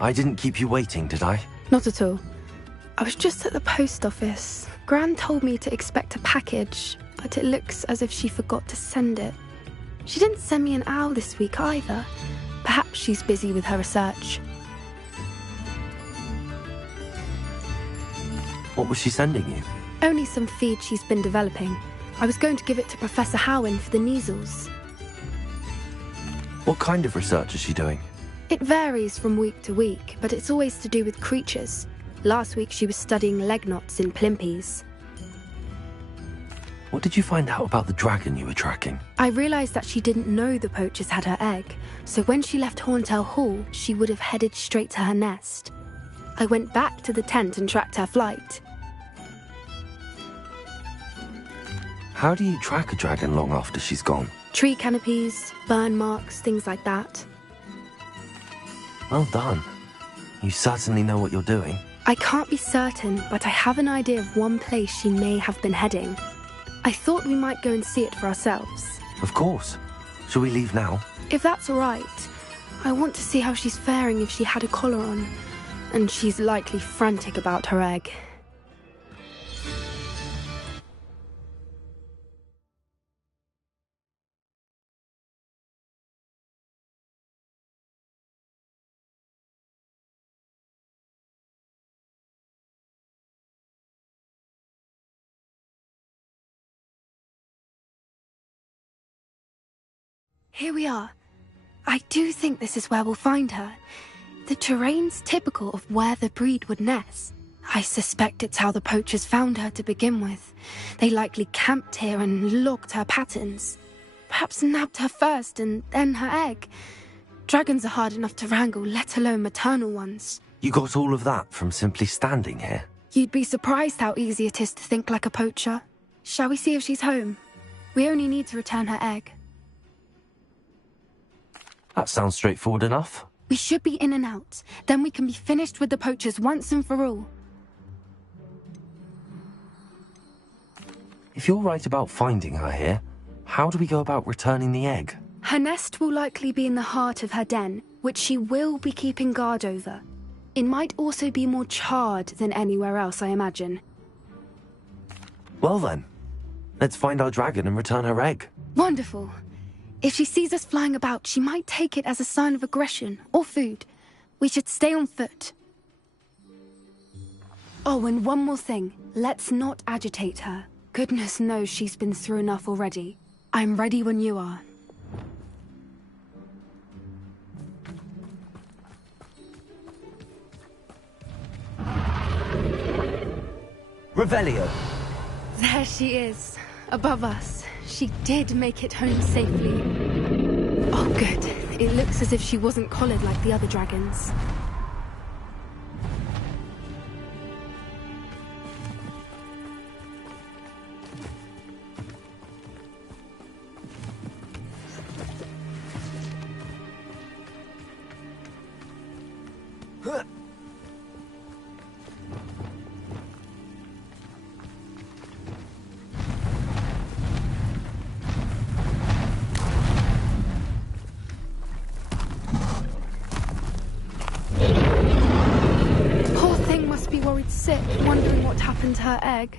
I didn't keep you waiting, did I? Not at all. I was just at the post office. Gran told me to expect a package, but it looks as if she forgot to send it. She didn't send me an owl this week either. Perhaps she's busy with her research. What was she sending you? Only some feed she's been developing. I was going to give it to Professor Howin for the measles. What kind of research is she doing? It varies from week to week, but it's always to do with creatures. Last week she was studying leg knots in plimpies. What did you find out about the dragon you were tracking? I realised that she didn't know the poachers had her egg, so when she left Horntail Hall, she would have headed straight to her nest. I went back to the tent and tracked her flight. How do you track a dragon long after she's gone? Tree canopies, burn marks, things like that. Well done. You certainly know what you're doing. I can't be certain, but I have an idea of one place she may have been heading. I thought we might go and see it for ourselves. Of course. Shall we leave now? If that's all right. I want to see how she's faring if she had a collar on. And she's likely frantic about her egg. Here we are. I do think this is where we'll find her. The terrain's typical of where the breed would nest. I suspect it's how the poachers found her to begin with. They likely camped here and logged her patterns. Perhaps nabbed her first and then her egg. Dragons are hard enough to wrangle, let alone maternal ones. You got all of that from simply standing here? You'd be surprised how easy it is to think like a poacher. Shall we see if she's home? We only need to return her egg. That sounds straightforward enough. We should be in and out. Then we can be finished with the poachers once and for all. If you're right about finding her here, how do we go about returning the egg? Her nest will likely be in the heart of her den, which she will be keeping guard over. It might also be more charred than anywhere else, I imagine. Well then, let's find our dragon and return her egg. Wonderful. If she sees us flying about, she might take it as a sign of aggression or food. We should stay on foot. Oh, and one more thing. Let's not agitate her. Goodness knows she's been through enough already. I'm ready when you are. Revelio! There she is, above us. She did make it home safely. Oh, good. It looks as if she wasn't collared like the other dragons. Sick, wondering what happened to her egg.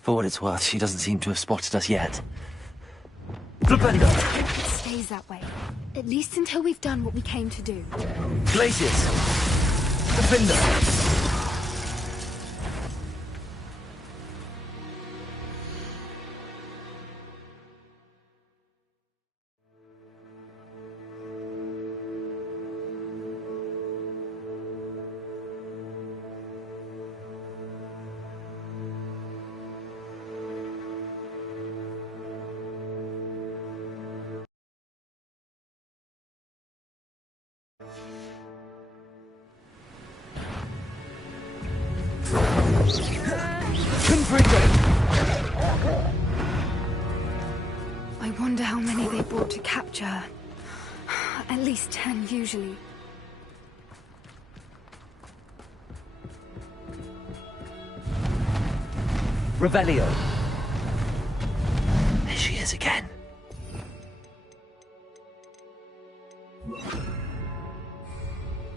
For what it's worth, she doesn't seem to have spotted us yet. Flipendo! It stays that way. At least until we've done what we came to do. Glacius! Flipendo! I wonder how many they brought to capture her. At least 10, usually. Revelio. There she is again.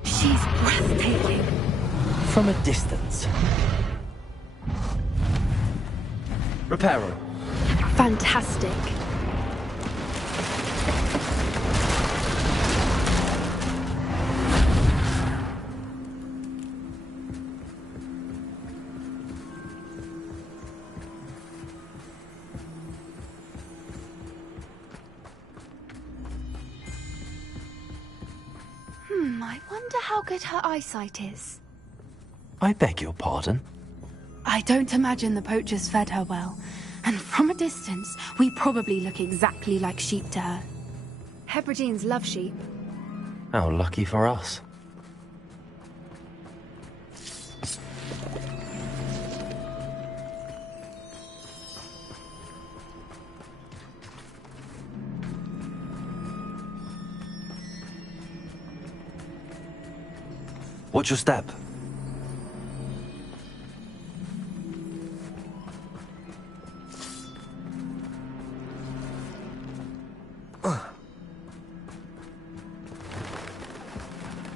She's breathtaking. From a distance. Reparo. Fantastic. I wonder how good her eyesight is. I beg your pardon? I don't imagine the poachers fed her well. And from a distance, we probably look exactly like sheep to her. Hebrideans love sheep. How lucky for us. Watch your step.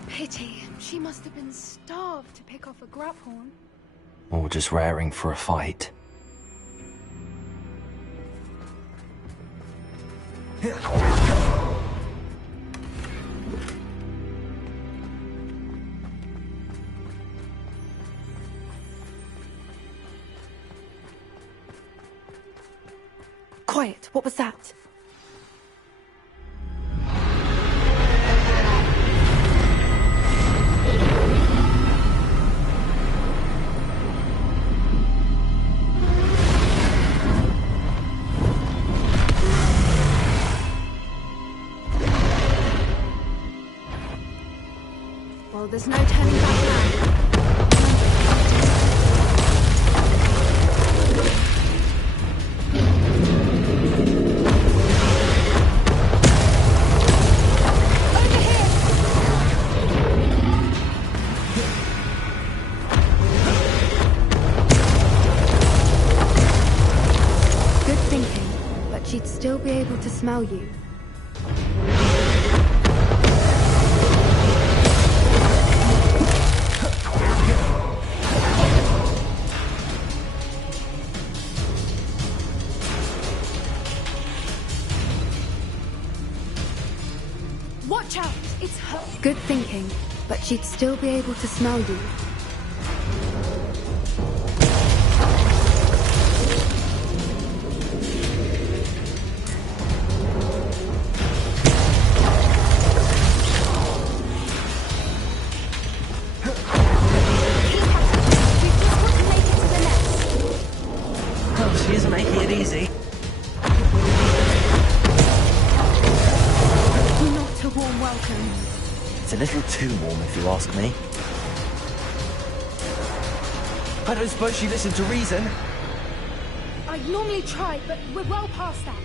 Pity. She must have been starved to pick off a grubhorn. Or just raring for a fight. Quiet. What was that? Well, there's no turning back now. She'd still be able to smell you. Watch out! It's her. Good thinking, but she'd still be able to smell you. She isn't making it easy. Not a warm welcome. It's a little too warm, if you ask me. I don't suppose she listened to reason. I'd normally try, but we're well past that.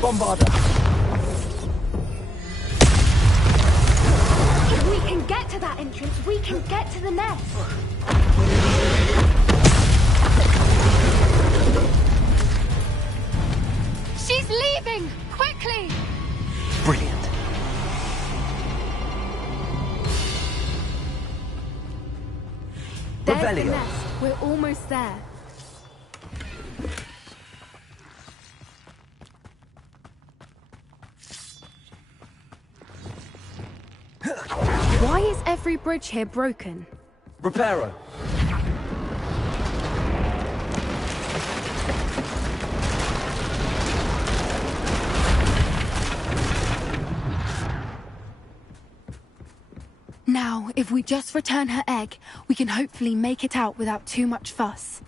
Bombarder! If we can get to that entrance, we can get to the nest. She's leaving! Quickly! Brilliant. There's the Revelio. nest. We're almost there. Why is every bridge here broken? Reparo. Now, if we just return her egg, we can hopefully make it out without too much fuss.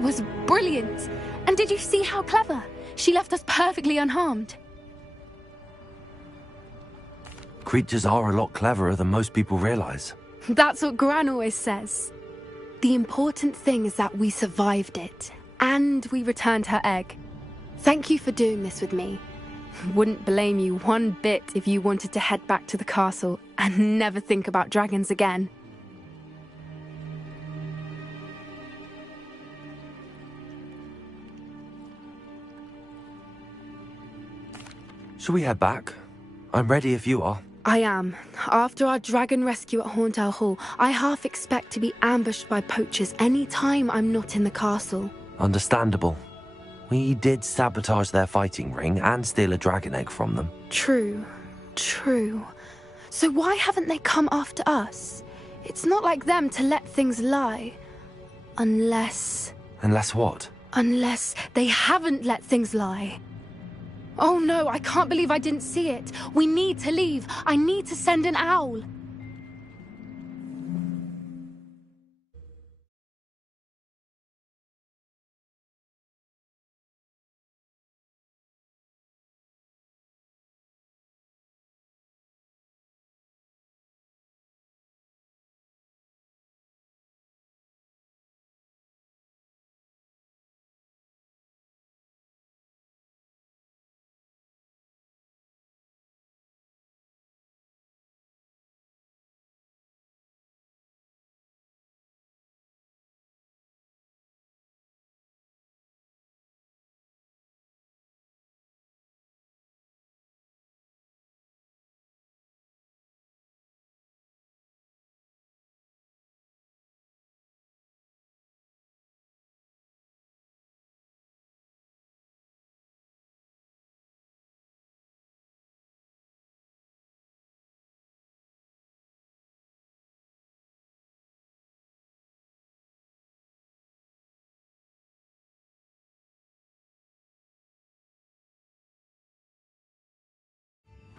That was brilliant! And did you see how clever? She left us perfectly unharmed. Creatures are a lot cleverer than most people realize. That's what Gran always says. The important thing is that we survived it, and we returned her egg. Thank you for doing this with me. Wouldn't blame you one bit if you wanted to head back to the castle and never think about dragons again. Shall we head back? I'm ready if you are. I am. After our dragon rescue at Horntail Hall, I half expect to be ambushed by poachers any time I'm not in the castle. Understandable. We did sabotage their fighting ring and steal a dragon egg from them. True. So why haven't they come after us? It's not like them to let things lie. Unless what? Unless they haven't let things lie. Oh no, I can't believe I didn't see it. We need to leave. I need to send an owl.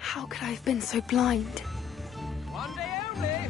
How could I have been so blind? One day only.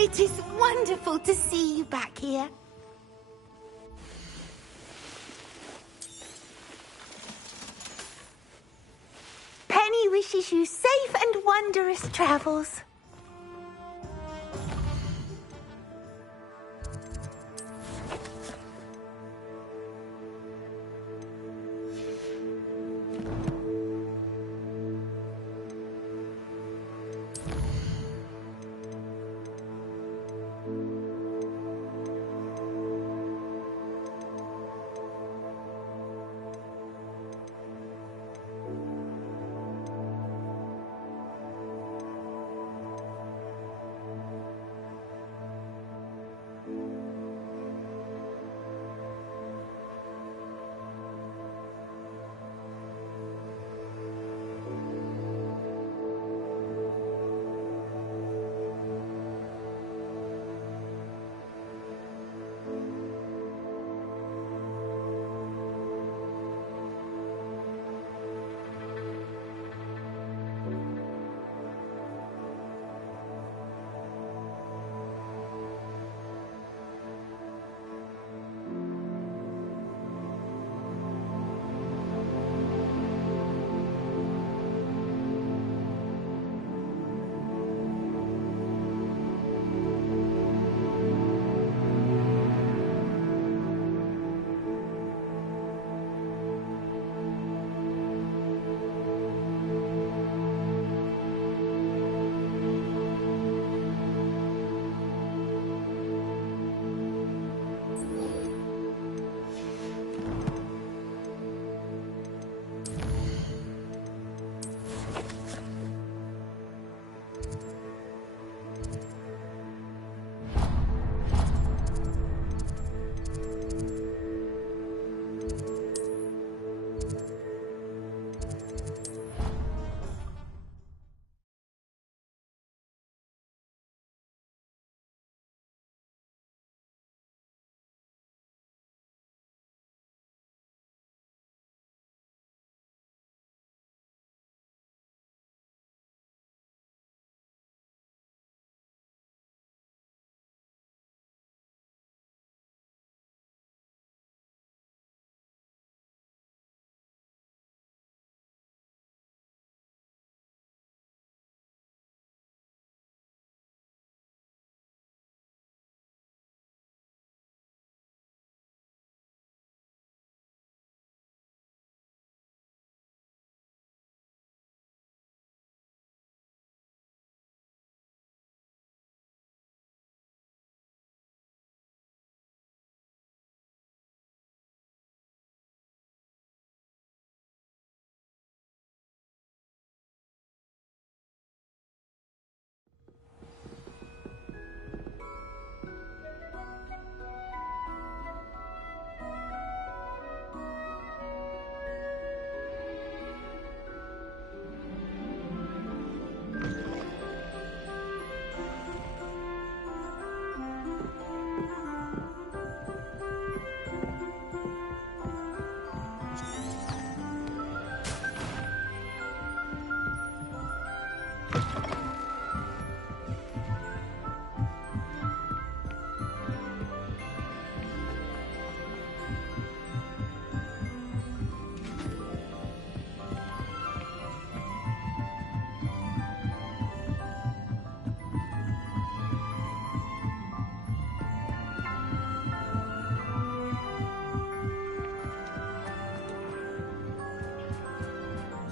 It is wonderful to see you back here. Penny wishes you safe and wondrous travels.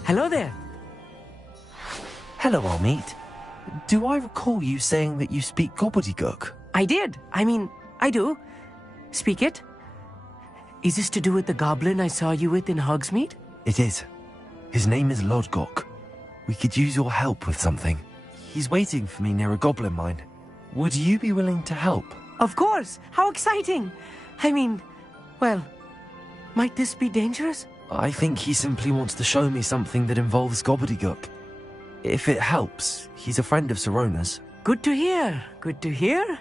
Hello there. Hello, Amit. Do I recall you saying that you speak gobbledygook? I did. I do. Speak it. Is this to do with the goblin I saw you with in Hogsmeade? It is. His name is Lodgok. We could use your help with something. He's waiting for me near a goblin mine. Would you be willing to help? Of course. How exciting. Well, might this be dangerous? I think he simply wants to show me something that involves gobbledygook. If it helps, he's a friend of Sirona's. Good to hear. Good to hear.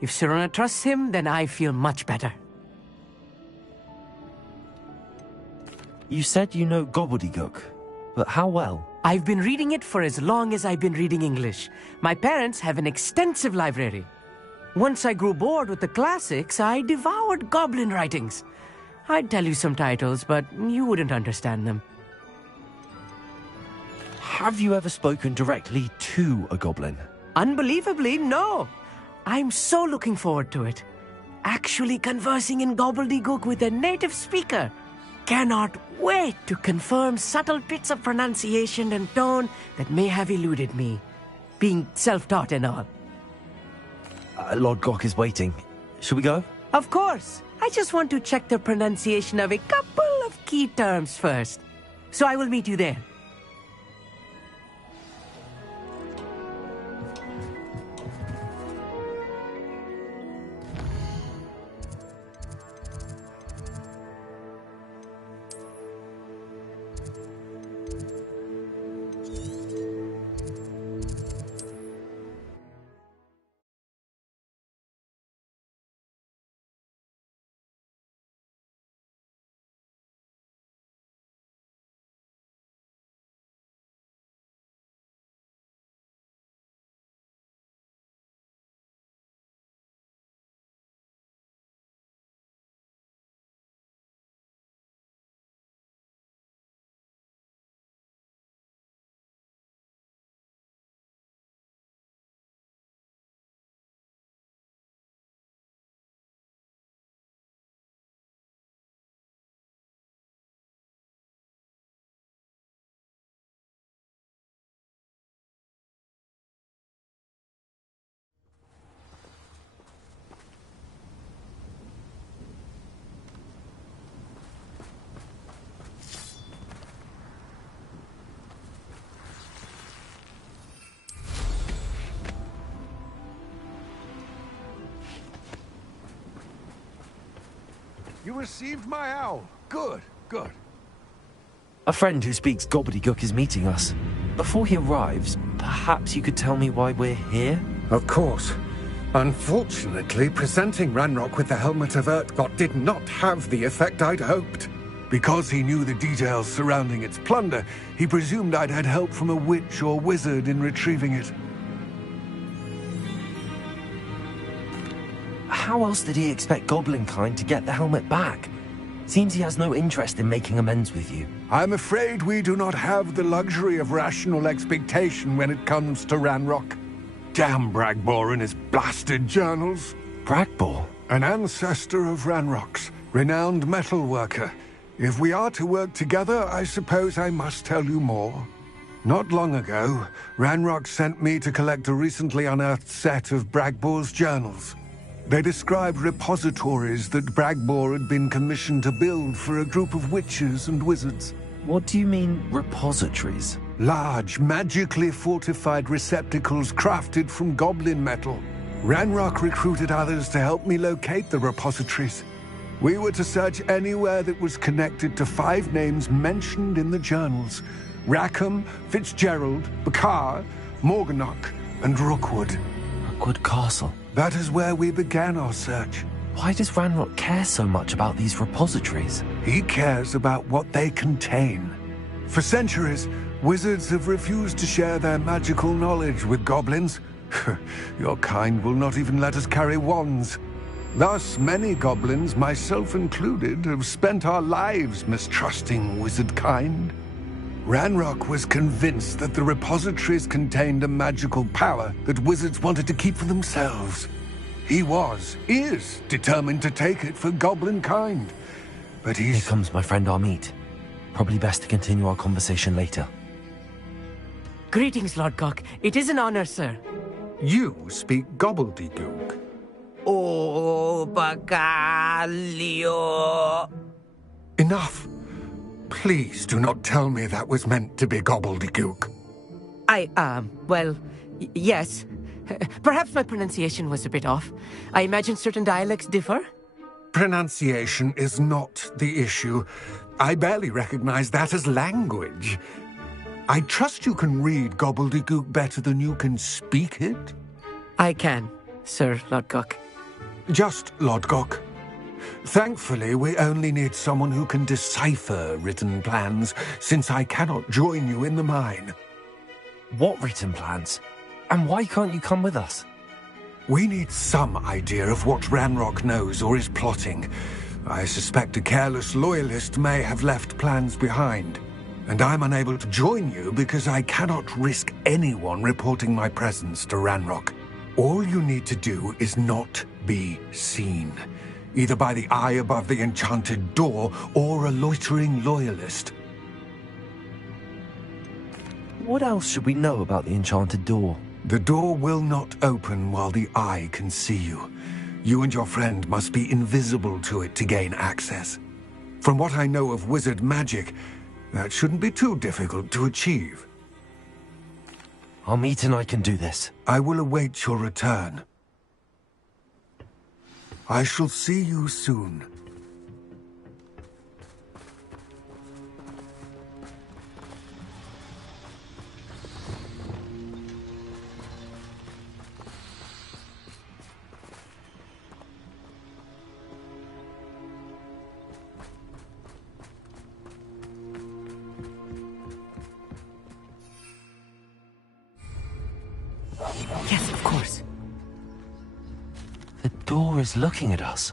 If Sirona trusts him, then I feel much better. You said you know gobbledygook, but how well? I've been reading it for as long as I've been reading English. My parents have an extensive library. Once I grew bored with the classics, I devoured goblin writings. I'd tell you some titles, but you wouldn't understand them. Have you ever spoken directly to a goblin? Unbelievably, no. I'm so looking forward to it. Actually conversing in gobbledygook with a native speaker. Cannot wait to confirm subtle bits of pronunciation and tone that may have eluded me, being self-taught and all. Lodgok is waiting. Shall we go? Of course. I just want to check the pronunciation of a couple of key terms first. So I will meet you there. You received my owl. Good, good. A friend who speaks gobbledygook is meeting us. Before he arrives, perhaps you could tell me why we're here? Of course. Unfortunately, presenting Ranrock with the Helmet of Urtkot did not have the effect I'd hoped. Because he knew the details surrounding its plunder, he presumed I'd had help from a witch or wizard in retrieving it. How else did he expect Goblinkind to get the helmet back? Seems he has no interest in making amends with you. I'm afraid we do not have the luxury of rational expectation when it comes to Ranrock. Damn Bragbor and his blasted journals. Bragbor? An ancestor of Ranrock's, renowned metalworker. If we are to work together, I suppose I must tell you more. Not long ago, Ranrock sent me to collect a recently unearthed set of Bragbor's journals. They described repositories that Bragbor had been commissioned to build for a group of witches and wizards. What do you mean, repositories? Large, magically fortified receptacles crafted from goblin metal. Ranrock recruited others to help me locate the repositories. We were to search anywhere that was connected to 5 names mentioned in the journals. Rackham, Fitzgerald, Bakar, Morganach, and Rookwood. Rookwood Castle. That is where we began our search. Why does Ranrock care so much about these repositories? He cares about what they contain. For centuries, wizards have refused to share their magical knowledge with goblins. Your kind will not even let us carry wands. Thus, many goblins, myself included, have spent our lives mistrusting wizard kind. Ranrock was convinced that the repositories contained a magical power that wizards wanted to keep for themselves. He is determined to take it for goblin kind. But Here comes my friend Amit. Probably best to continue our conversation later. Greetings, Lord Gok. It is an honor, sir. You speak gobbledygook. Oh, Bacalio. Enough. Please do not tell me that was meant to be gobbledygook. Yes. Perhaps my pronunciation was a bit off. I imagine certain dialects differ. Pronunciation is not the issue. I barely recognize that as language. I trust you can read gobbledygook better than you can speak it? I can, Sir Lord Gok. Just Lord Gok. Thankfully, we only need someone who can decipher written plans, since I cannot join you in the mine. What written plans? And why can't you come with us? We need some idea of what Ranrock knows or is plotting. I suspect a careless loyalist may have left plans behind. And I'm unable to join you because I cannot risk anyone reporting my presence to Ranrock. All you need to do is not be seen, either by the eye above the enchanted door or a loitering loyalist. What else should we know about the enchanted door? The door will not open while the eye can see you. You and your friend must be invisible to it to gain access. From what I know of wizard magic, that shouldn't be too difficult to achieve. I'll meet and I can do this. I will await your return. I shall see you soon. Yes, of course. The door is looking at us.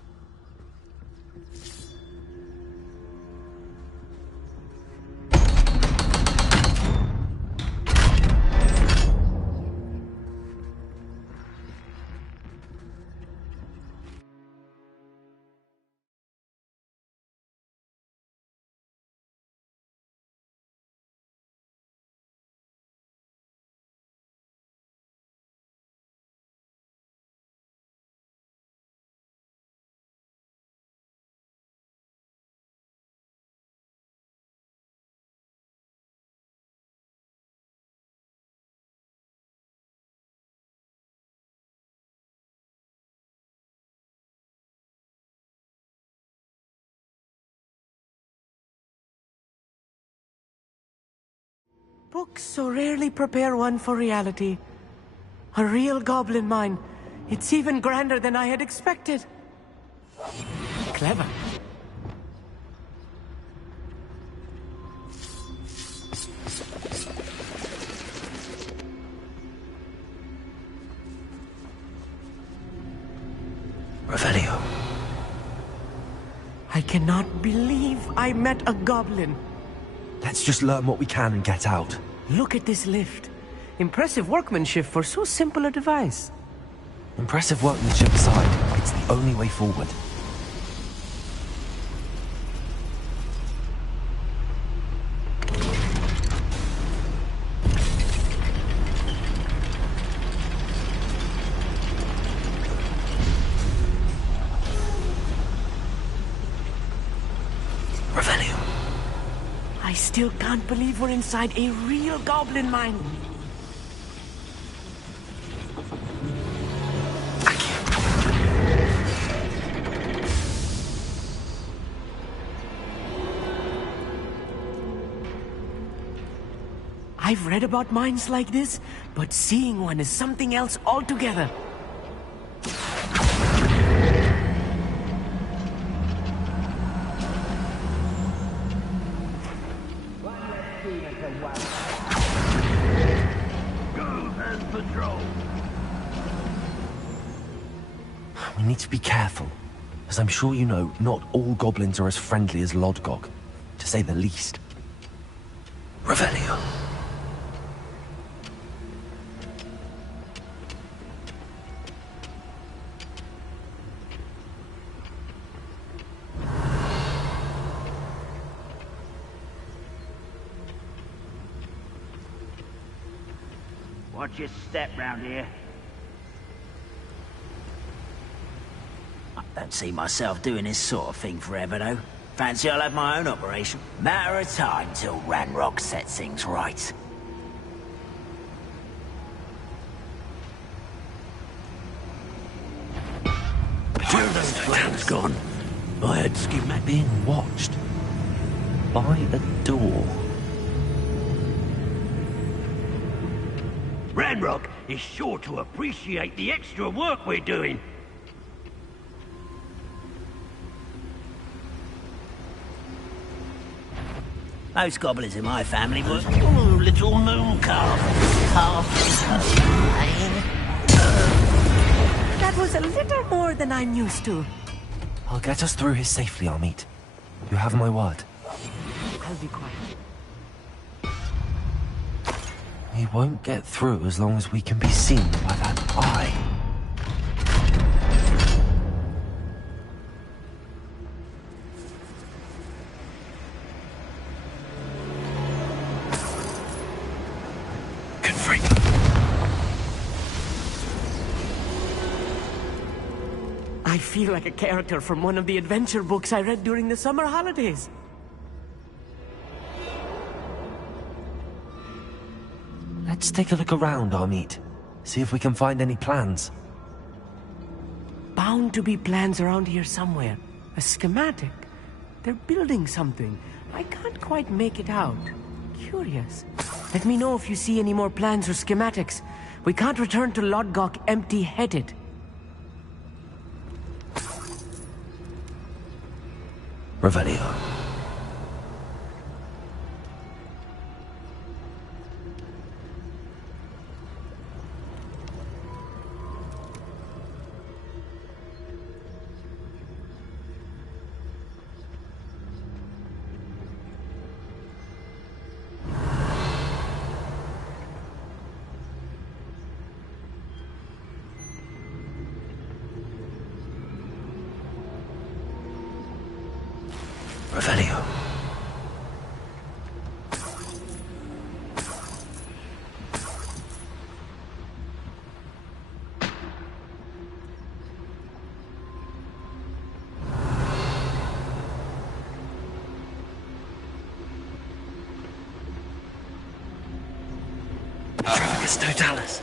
Books so rarely prepare one for reality. A real goblin mine. It's even grander than I had expected. Clever. Revelio. I cannot believe I met a goblin. Let's just learn what we can and get out. Look at this lift. Impressive workmanship for so simple a device. Impressive workmanship aside, it's the only way forward. Revelio. I still can't believe we're inside a real goblin mine. I've read about mines like this, but seeing one is something else altogether. We need to be careful. As I'm sure you know, not all goblins are as friendly as Lodgok, to say the least. Revelio. Watch your step round here. I don't see myself doing this sort of thing forever, though. Fancy I'll have my own operation. Matter of time till Ranrock sets things right. Matilda's plan's gone. I had schematic Being watched by a door. Ranrock is sure to appreciate the extra work we're doing. Most goblins in my family were little moon calf. That was a little more than I'm used to. I'll get us through here safely, Amit. You have my word. I'll be quiet. We won't get through as long as we can be seen by that eye. Confront. I feel like a character from one of the adventure books I read during the summer holidays. Let's take a look around, Amit. See if we can find any plans. Bound to be plans around here somewhere. A schematic. They're building something. I can't quite make it out. Curious. Let me know if you see any more plans or schematics. We can't return to Lodgok empty-headed. Revelio. Revelio. Tragus Totalis.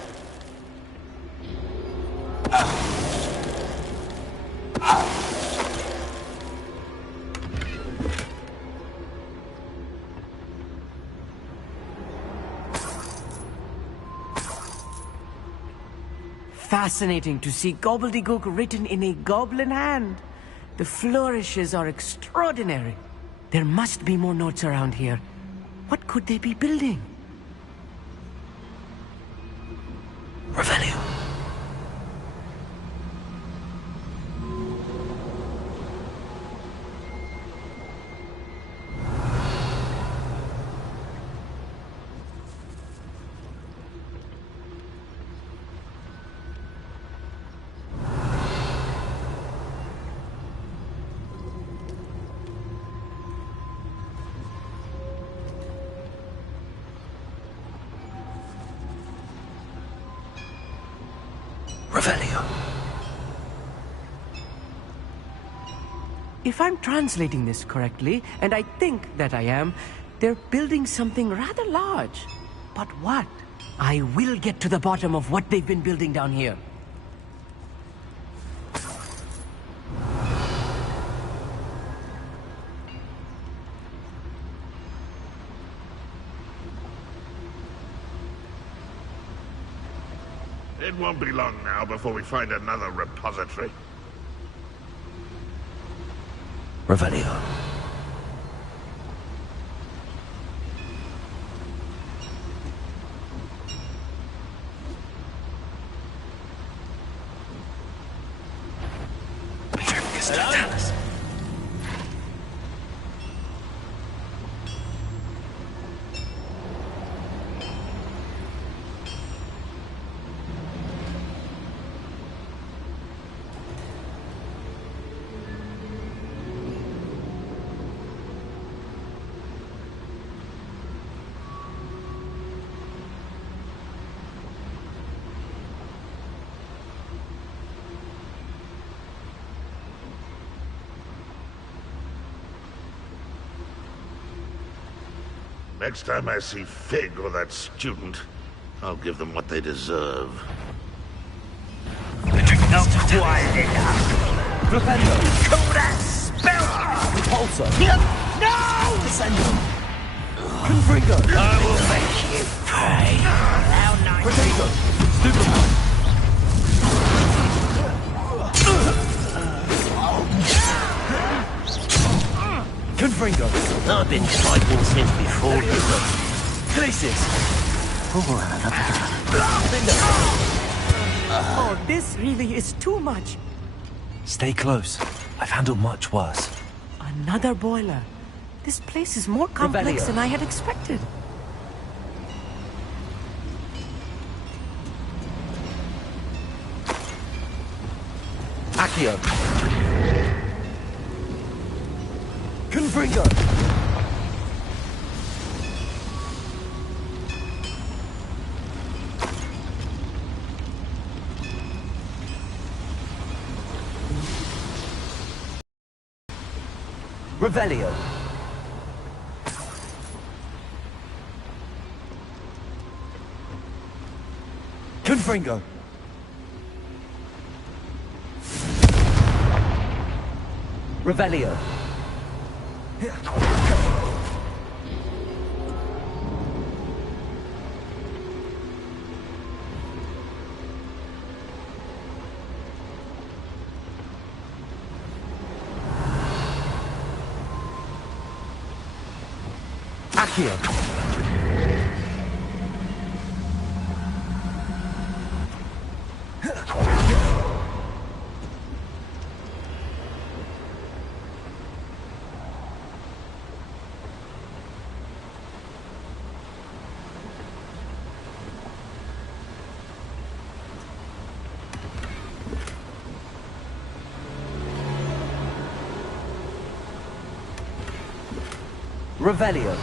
Fascinating to see gobbledygook written in a goblin hand. The flourishes are extraordinary. There must be more notes around here. What could they be building? Revelio. Revelio. If I'm translating this correctly, and I think that I am, they're building something rather large. But what? I will get to the bottom of what they've been building down here. It won't be long now before we find another repository. Revelio. Tragus Totalis. Next time I see Fig or that student, I'll give them what they deserve. Not quite enough. Propendo! Call that spell! Repulsor! No! Descendo! Confringo! I will make you pay. How nice. Potato! Stupefy! Confringo! I've been fighting since before you. Glacis! Oh, this really is too much. Stay close. I've handled much worse. Another boiler. This place is more complex Revelio. than I had expected. Accio! Confringo! Revelio! Confringo! Revelio! Accio! Revelio!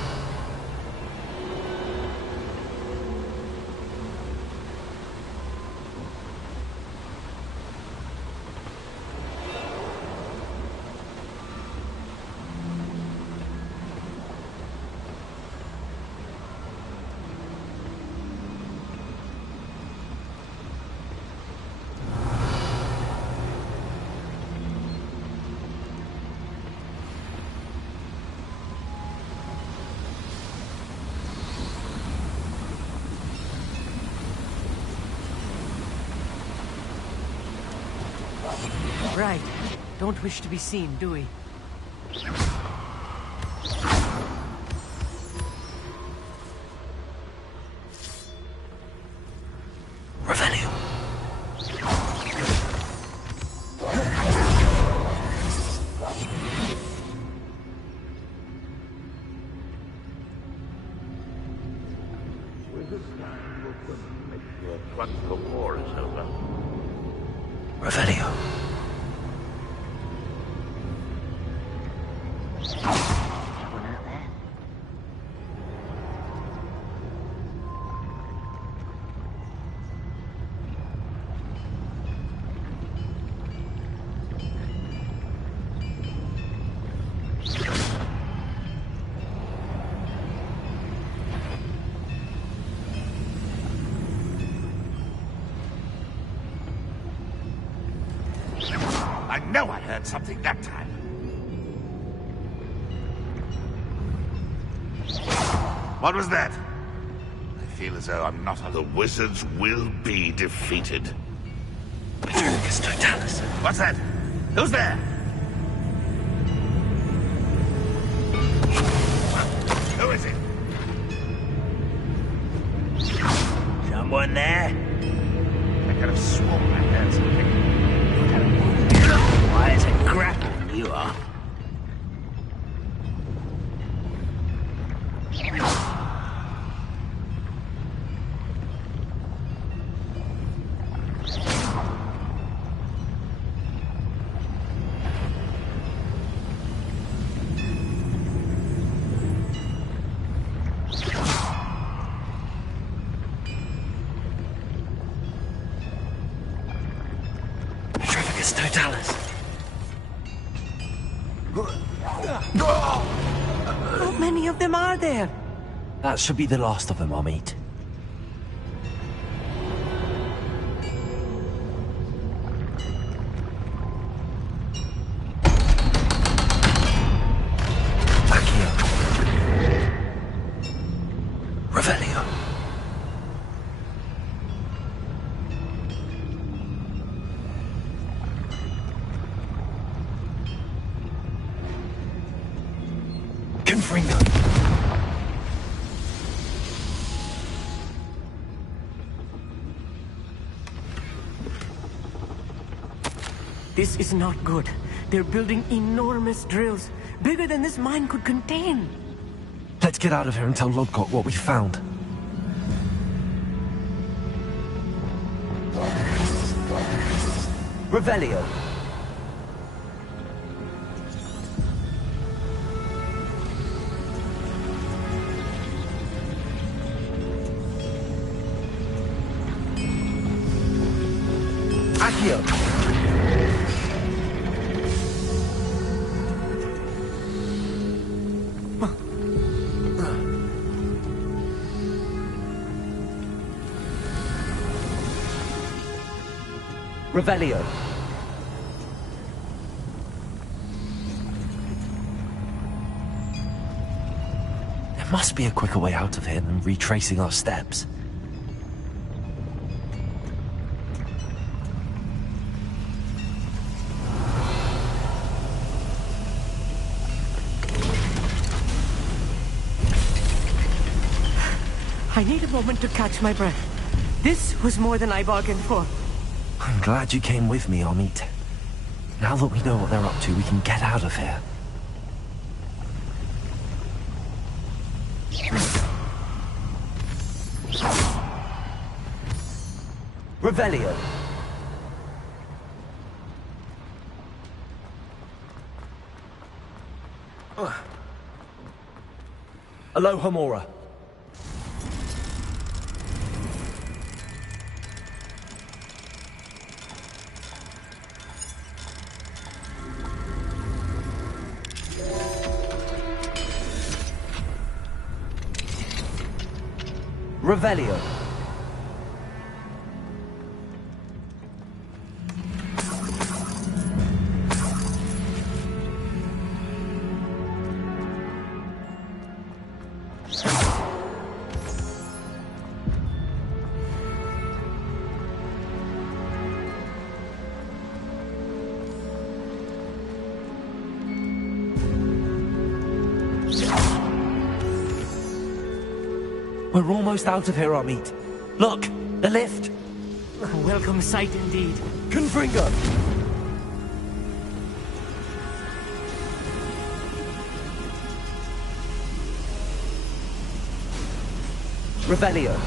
Right. Don't wish to be seen, do we? Revelio! Once the war is over. Revelio! I know I heard something that time. What was that? I feel as though I'm not. The wizards will be defeated. Petrificus Totalis! What's that? Who's there? Who is it? Someone there? I could have sworn I heard something. Why, it's a grapple, you are. Petrificus Totalis! How many of them are there? That should be the last of them, Amit. Accio. Revelio. Confringo. This is not good. They're building enormous drills, bigger than this mine could contain. Let's get out of here and tell Lodgok what we found. Revelio. Accio. Revelio. There must be a quicker way out of here than retracing our steps. I need a moment to catch my breath. This was more than I bargained for. I'm glad you came with me, Amit. Now that we know what they're up to, we can get out of here. Revelio. Alohomora. Revelio. We're almost out of here, Amit. Look, the lift. A welcome sight indeed. Confringo. Revelio.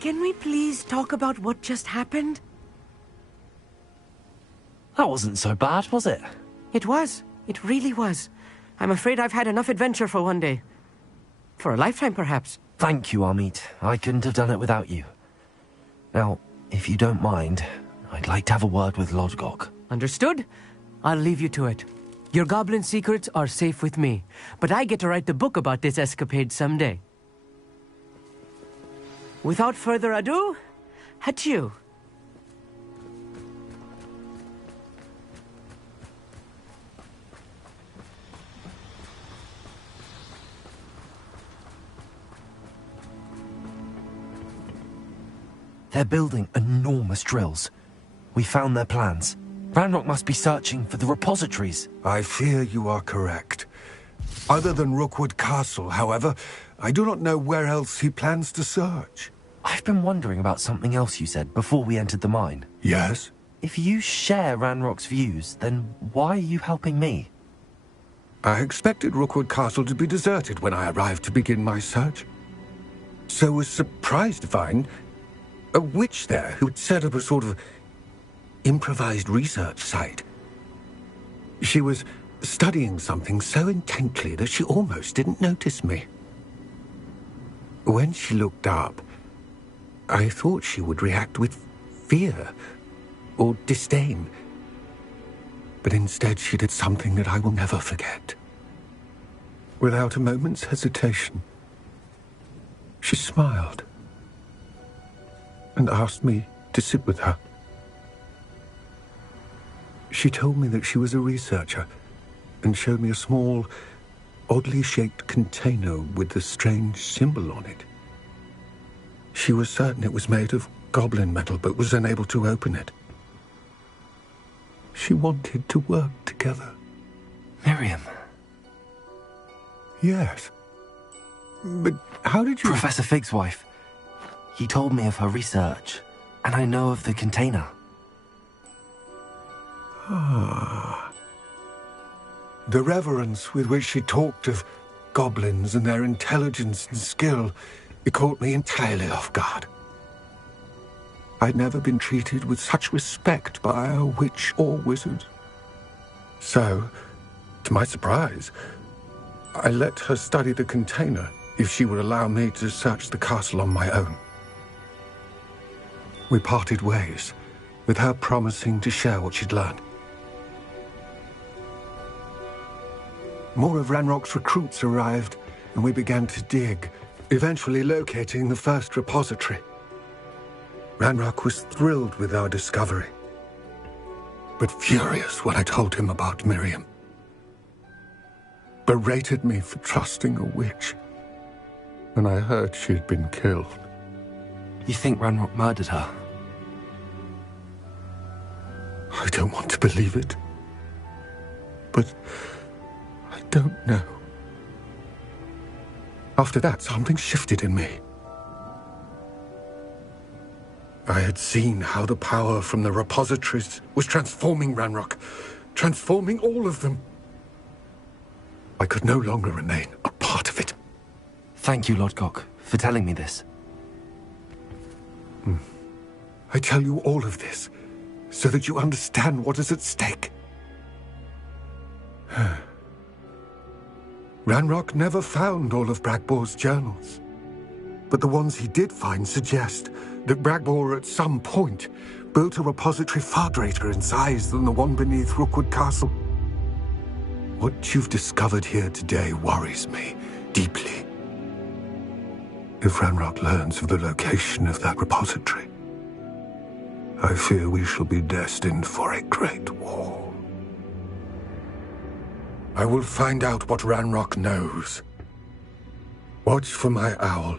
Can we please talk about what just happened? That wasn't so bad, was it? It was. It really was. I'm afraid I've had enough adventure for one day. For a lifetime, perhaps. Thank you, Amit. I couldn't have done it without you. Now, if you don't mind, I'd like to have a word with Lodgok. Understood? I'll leave you to it. Your goblin secrets are safe with me, but I get to write the book about this escapade someday. Without further ado, adieu. They're building enormous drills. We found their plans. Ranrock must be searching for the repositories. I fear you are correct. Other than Rookwood Castle, however, I do not know where else he plans to search. I've been wondering about something else you said before we entered the mine. Yes? If you share Ranrock's views, then why are you helping me? I expected Rookwood Castle to be deserted when I arrived to begin my search. So was surprised to find a witch there who had set up a sort of improvised research site. She was studying something so intently that she almost didn't notice me. When she looked up, I thought she would react with fear or disdain. But instead she did something that I will never forget. Without a moment's hesitation, she smiled and asked me to sit with her. She told me that she was a researcher and showed me a small, oddly shaped container with a strange symbol on it. She was certain it was made of goblin metal, but was unable to open it. She wanted to work together. Miriam. Yes. But how did you... Professor Fig's wife. He told me of her research, and I know of the container. Ah. The reverence with which she talked of goblins and their intelligence and skill, it caught me entirely off guard. I'd never been treated with such respect by a witch or wizard. So, to my surprise, I let her study the container if she would allow me to search the castle on my own. We parted ways, with her promising to share what she'd learned. More of Ranrock's recruits arrived, and we began to dig, eventually locating the first repository. Ranrock was thrilled with our discovery, but furious when I told him about Miriam. Berated me for trusting a witch when I heard she'd been killed. You think Ranrock murdered her? I don't want to believe it, but I don't know. After that, something shifted in me. I had seen how the power from the repositories was transforming Ranrock, transforming all of them. I could no longer remain a part of it. Thank you, Lodgok, for telling me this. I tell you all of this so that you understand what is at stake. Ranrock never found all of Bragbor's journals, but the ones he did find suggest that Bragbor at some point built a repository far greater in size than the one beneath Rookwood Castle. What you've discovered here today worries me deeply. If Ranrock learns of the location of that repository, I fear we shall be destined for a great war. I will find out what Ranrock knows. Watch for my owl.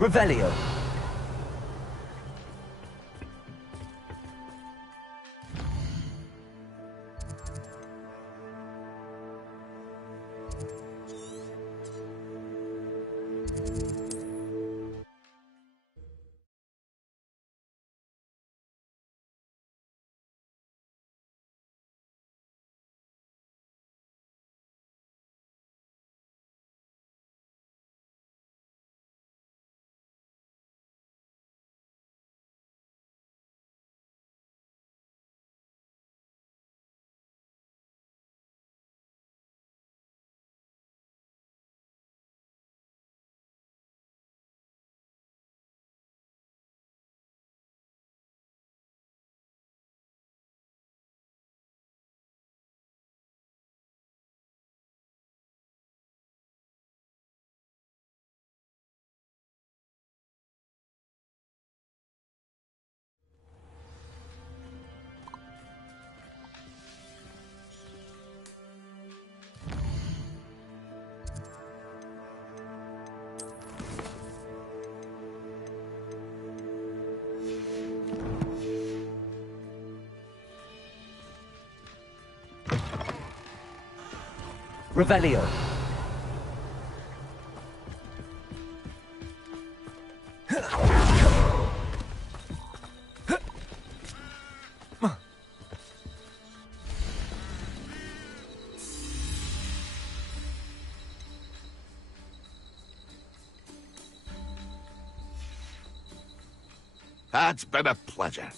Revelio. Revelio. It's been a pleasure.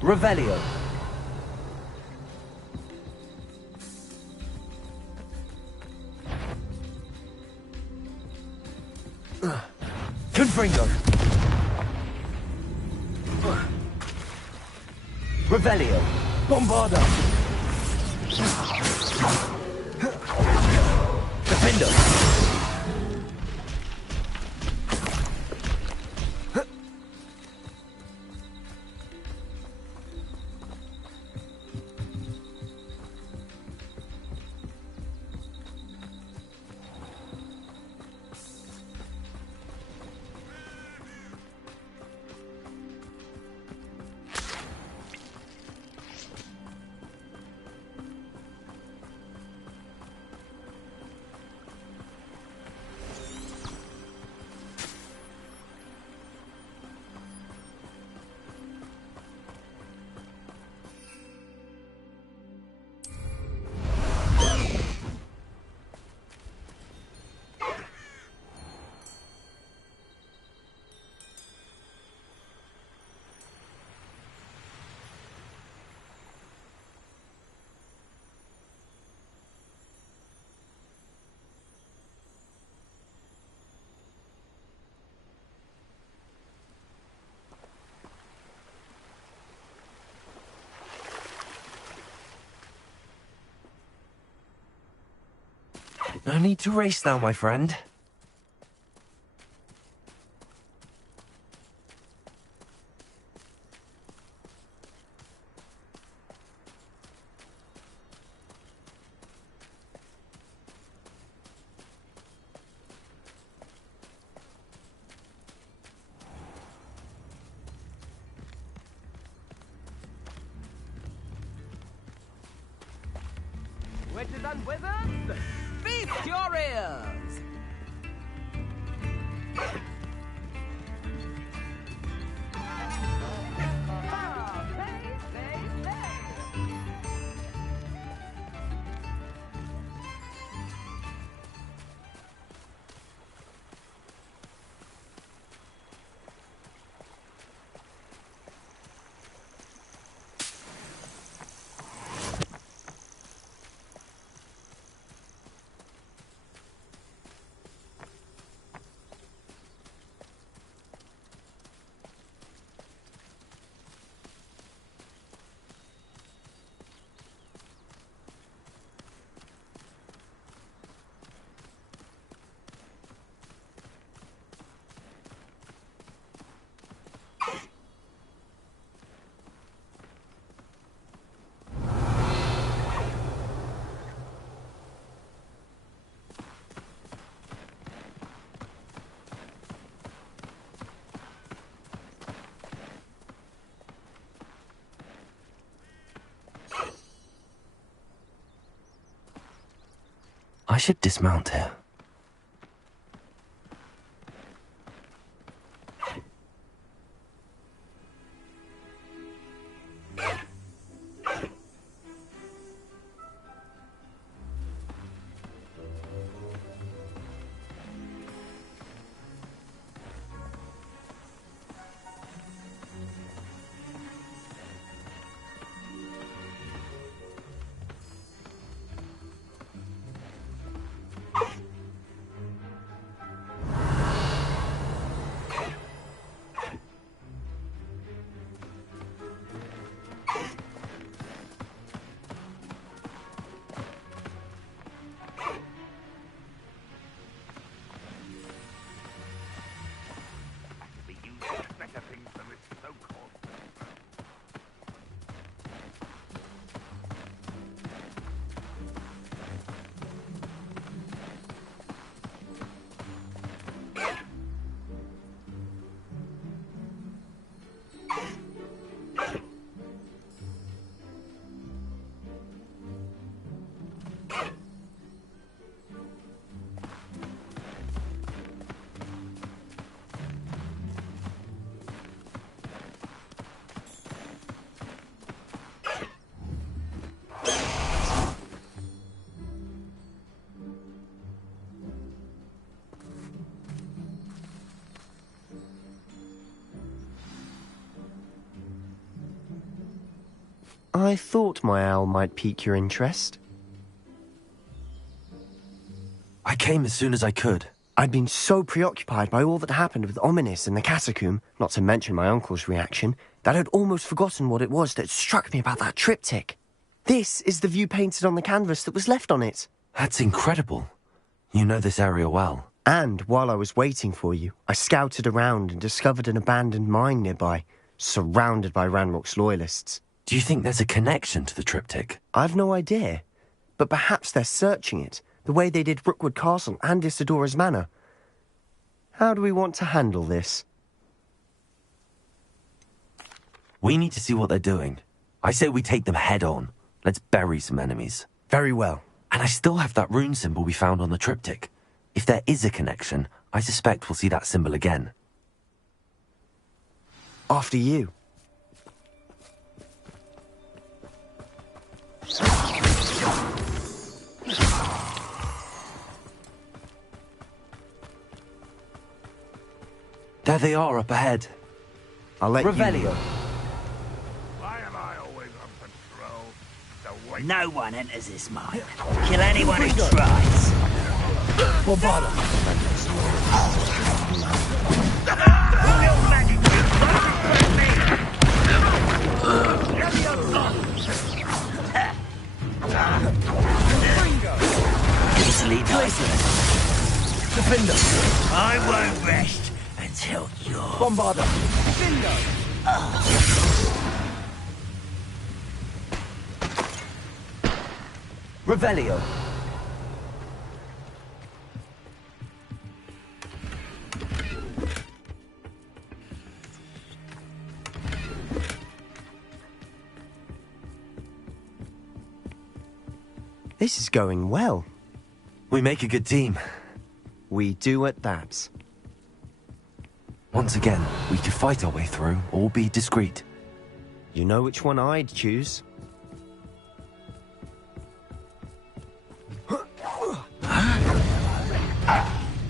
Revelio. Confringo. Revelio. Bombarda. Defendo. No need to race now, my friend. Witches and wizards, feast your ears! I should dismount here. Be used for better things than this so-called. I thought my owl might pique your interest. I came as soon as I could. I'd been so preoccupied by all that happened with Ominis in the catacomb, not to mention my uncle's reaction, that I'd almost forgotten what it was that struck me about that triptych. This is the view painted on the canvas that was left on it. That's incredible. You know this area well. And while I was waiting for you, I scouted around and discovered an abandoned mine nearby, surrounded by Ranrock's loyalists. Do you think there's a connection to the triptych? I've no idea, but perhaps they're searching it, the way they did Rookwood Castle and Isidora's Manor. How do we want to handle this? We need to see what they're doing. I say we take them head on. Let's bury some enemies. Very well. And I still have that rune symbol we found on the triptych. If there is a connection, I suspect we'll see that symbol again. After you. There they are up ahead. I'll let Revelio. Why am I always on patrol? The wait. No one enters this mine. Kill anyone who tries. Easily done. Defender. I won't rest until you're... Bombarda. Revelio. This is going well. We make a good team. We do at that. Once again, we could fight our way through or be discreet. You know which one I'd choose.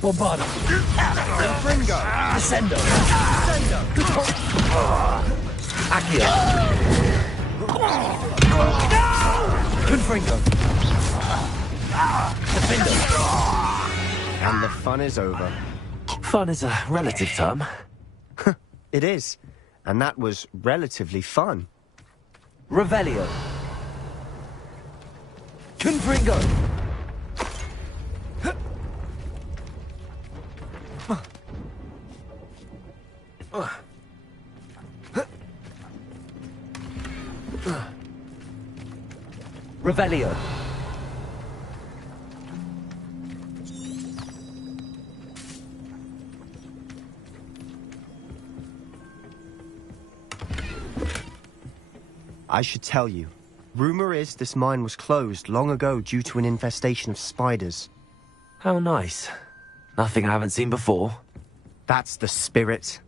Bombarda. Fringo. Ascendo. Accio. Confringo. Defendo. And the fun is over. Fun is a relative term. It is. And that was relatively fun. Revelio. Confringo. Revelio. I should tell you. Rumor is this mine was closed long ago due to an infestation of spiders. How nice. Nothing I haven't seen before. That's the spirit.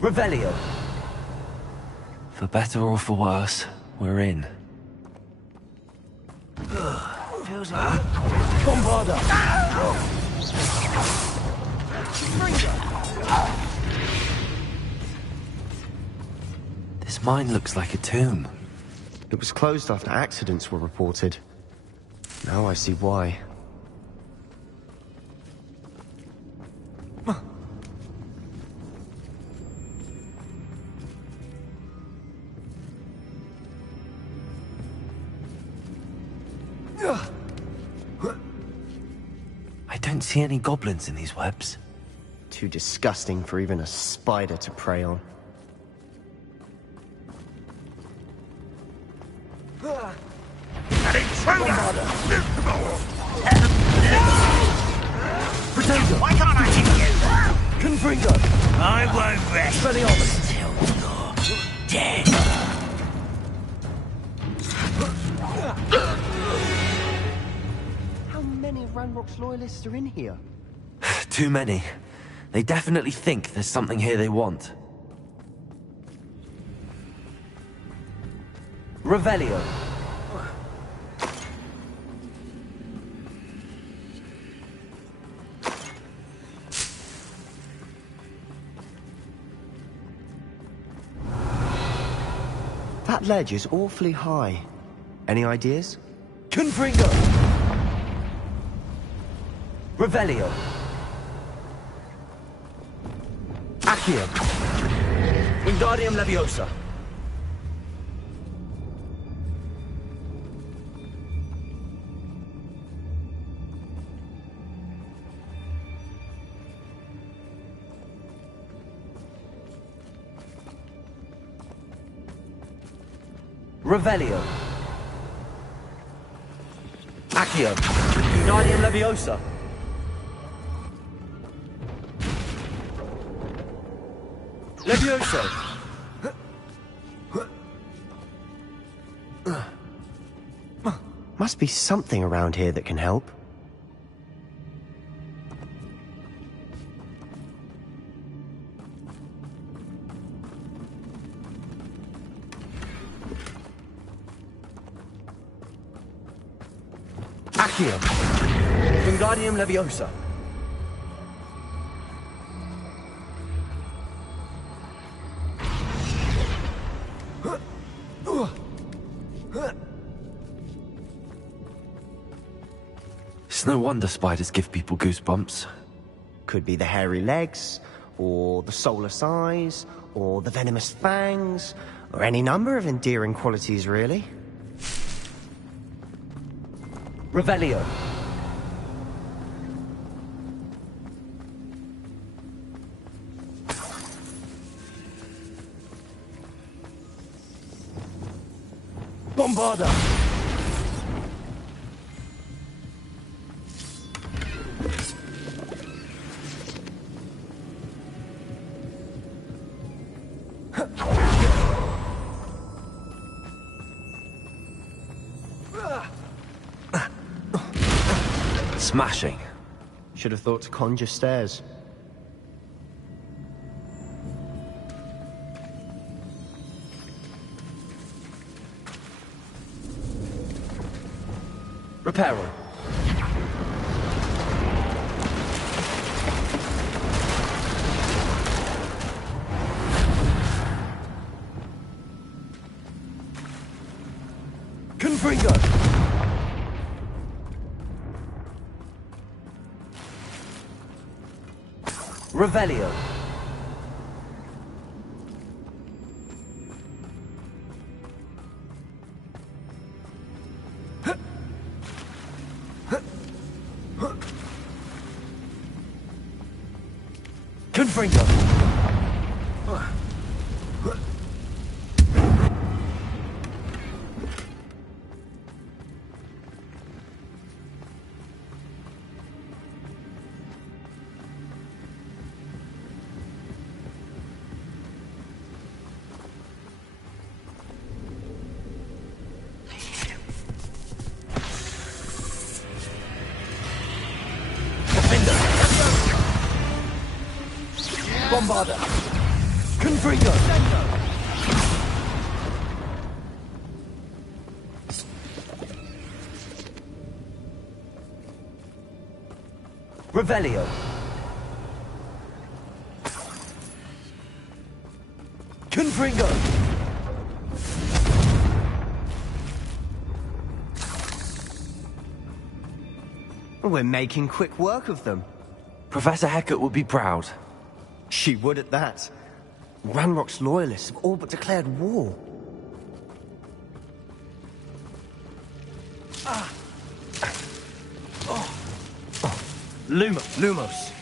Revelio. For better or for worse, we're in. Feels like... Bombarda! This mine looks like a tomb. It was closed after accidents were reported. Now I see why. I don't see any goblins in these webs. Too disgusting for even a spider to prey on. An intruder! Why can't I hit you? Confringo! I won't rest till you're dead. How many Ranrock's loyalists are in here? Too many. They definitely think there's something here they want. Revelio. That ledge is awfully high. Any ideas? Confringo. Revelio. Accio. Wingardium Leviosa. Revelio. Accio. Wingardium Leviosa. Levioso. Must be something around here that can help. Accio. Wingardium Leviosa. It's no wonder spiders give people goosebumps. Could be the hairy legs, or the soulless eyes, or the venomous fangs, or any number of endearing qualities, really. Revelio. Bombarda. Smashing. Should have thought to conjure stairs. Reparo. Confringo. Revelio. Confringo. Bombarda. Confringo. Revelio. Confringo. We're making quick work of them. Professor Hecat would be proud. She would at that. Ranrock's loyalists have all but declared war. Lumos.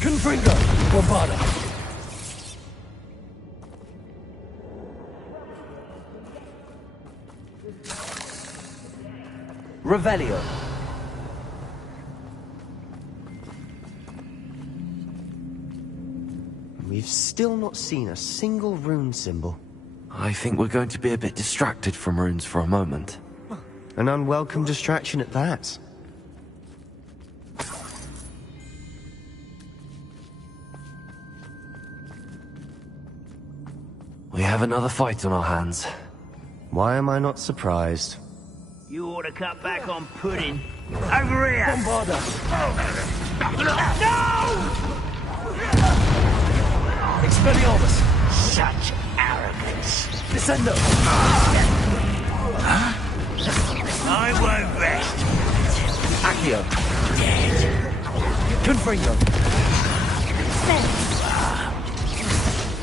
Confringo. Bombarda. Revelio. We've still not seen a single rune symbol. I think we're going to be a bit distracted from runes for a moment. An unwelcome distraction at that. We have another fight on our hands. Why am I not surprised? You ought to cut back on pudding. Over here! Bombarda. Expelliarmus. Such arrogance. Descendo. I won't rest. Accio. Confringo.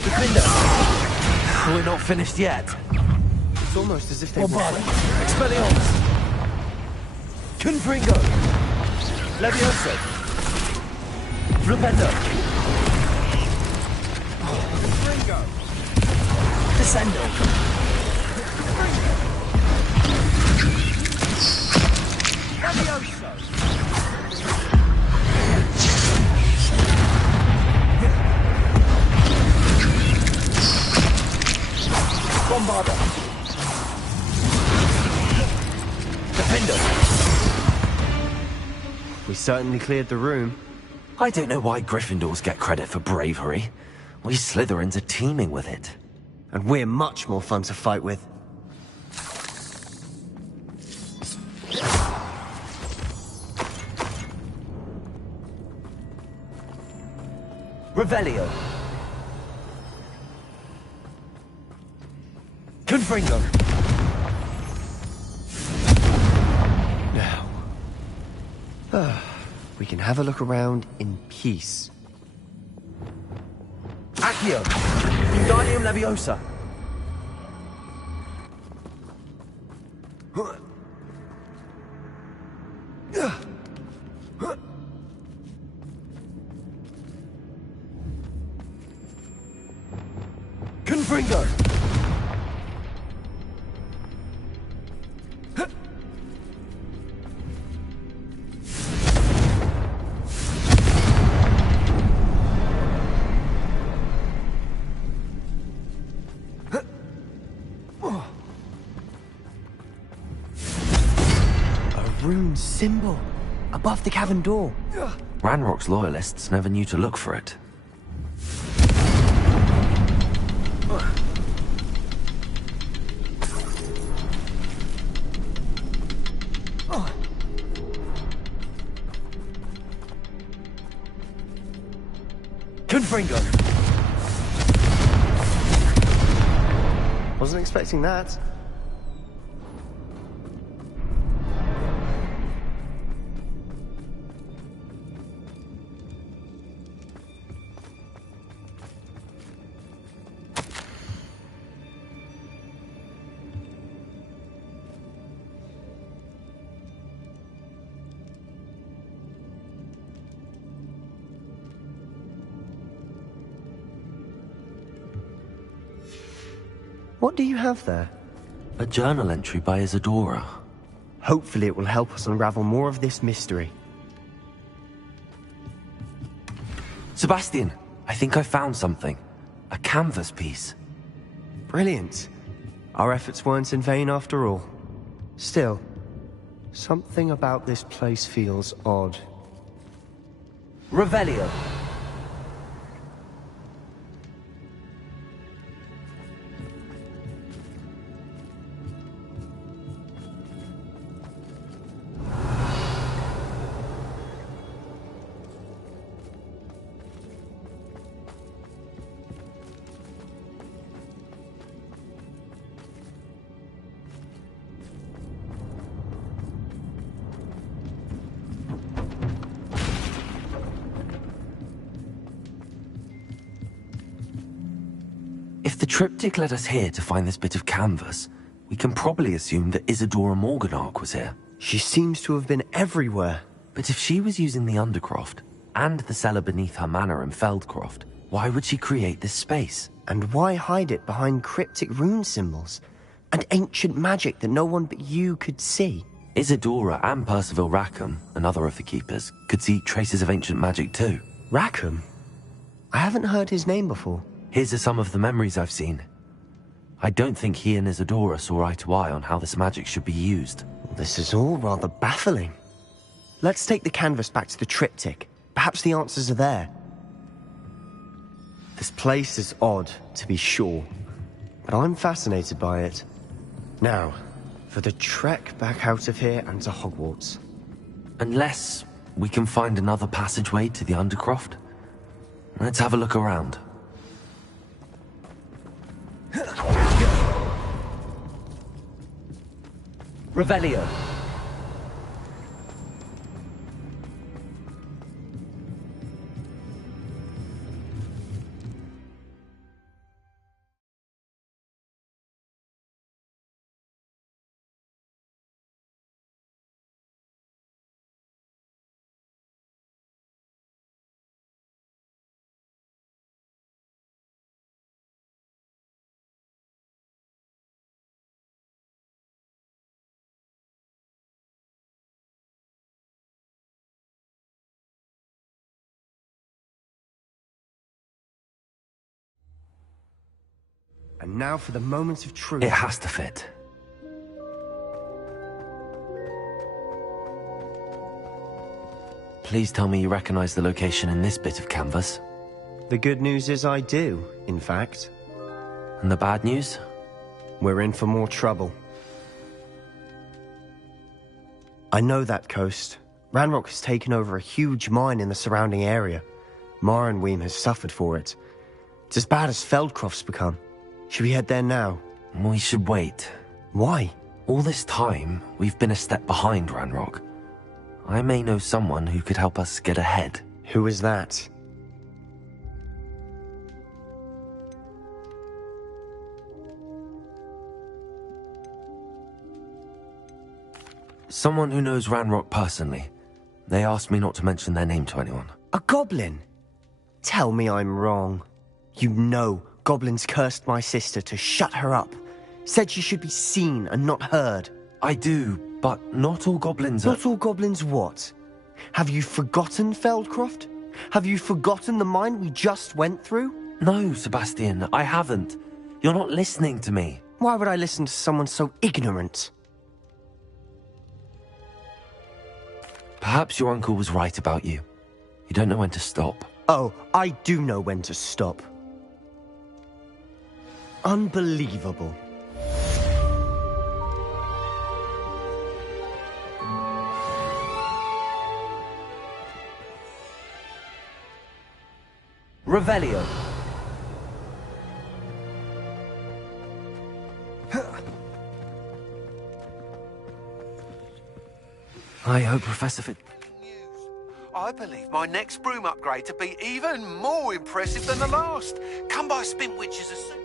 Defender. We're not finished yet. It's almost as if they Bombarda. Expelliarmus. Confringo. Levioso. Flipendo. Descendo. Levioso. Bombarda. Defender. We certainly cleared the room. I don't know why Gryffindors get credit for bravery. We Slytherins are teeming with it. And we're much more fun to fight with. Revelio. Confringo. Now. We can have a look around in peace. Accio. Wingardium Leviosa. Confringo. rune symbol above the cavern door. Ranrock's loyalists never knew to look for it. Confringo! Wasn't expecting that. What do you have there? A journal entry by Isadora. Hopefully it will help us unravel more of this mystery. Sebastian, I think I found something. A canvas piece. Brilliant. Our efforts weren't in vain after all. Still, something about this place feels odd. Revelio. If the triptych led us here to find this bit of canvas, we can probably assume that Isadora Morganach was here. She seems to have been everywhere. But if she was using the Undercroft, and the cellar beneath her manor in Feldcroft, why would she create this space? And why hide it behind cryptic rune symbols? And ancient magic that no one but you could see? Isadora and Percival Rackham, another of the Keepers, could see traces of ancient magic too. Rackham? I haven't heard his name before. His are some of the memories I've seen. I don't think he and Isadora saw eye to eye on how this magic should be used. This is all rather baffling. Let's take the canvas back to the triptych. Perhaps the answers are there. This place is odd, to be sure, but I'm fascinated by it. Now, for the trek back out of here and to Hogwarts. Unless we can find another passageway to the Undercroft. Let's have a look around. Revelio. And now for the moment of truth. It has to fit. Please tell me you recognize the location in this bit of canvas. The good news is I do, in fact. And the bad news? We're in for more trouble. I know that coast. Ranrock has taken over a huge mine in the surrounding area. Marrenweem has suffered for it. It's as bad as Feldcroft's become. Should we head there now? We should wait. Why? All this time, we've been a step behind Ranrock. I may know someone who could help us get ahead. Who is that? Someone who knows Ranrock personally. They asked me not to mention their name to anyone. A goblin? Tell me I'm wrong. You know goblins cursed my sister to shut her up. Said she should be seen and not heard. I do, but not all goblins are... Not all goblins what? Have you forgotten Feldcroft? Have you forgotten the mine we just went through? No, Sebastian, I haven't. You're not listening to me. Why would I listen to someone so ignorant? Perhaps your uncle was right about you. You don't know when to stop. Oh, I do know when to stop. Unbelievable. Revelio. I hope Professor I believe my next broom upgrade to be even more impressive than the last. Come by Spintwitches as soon.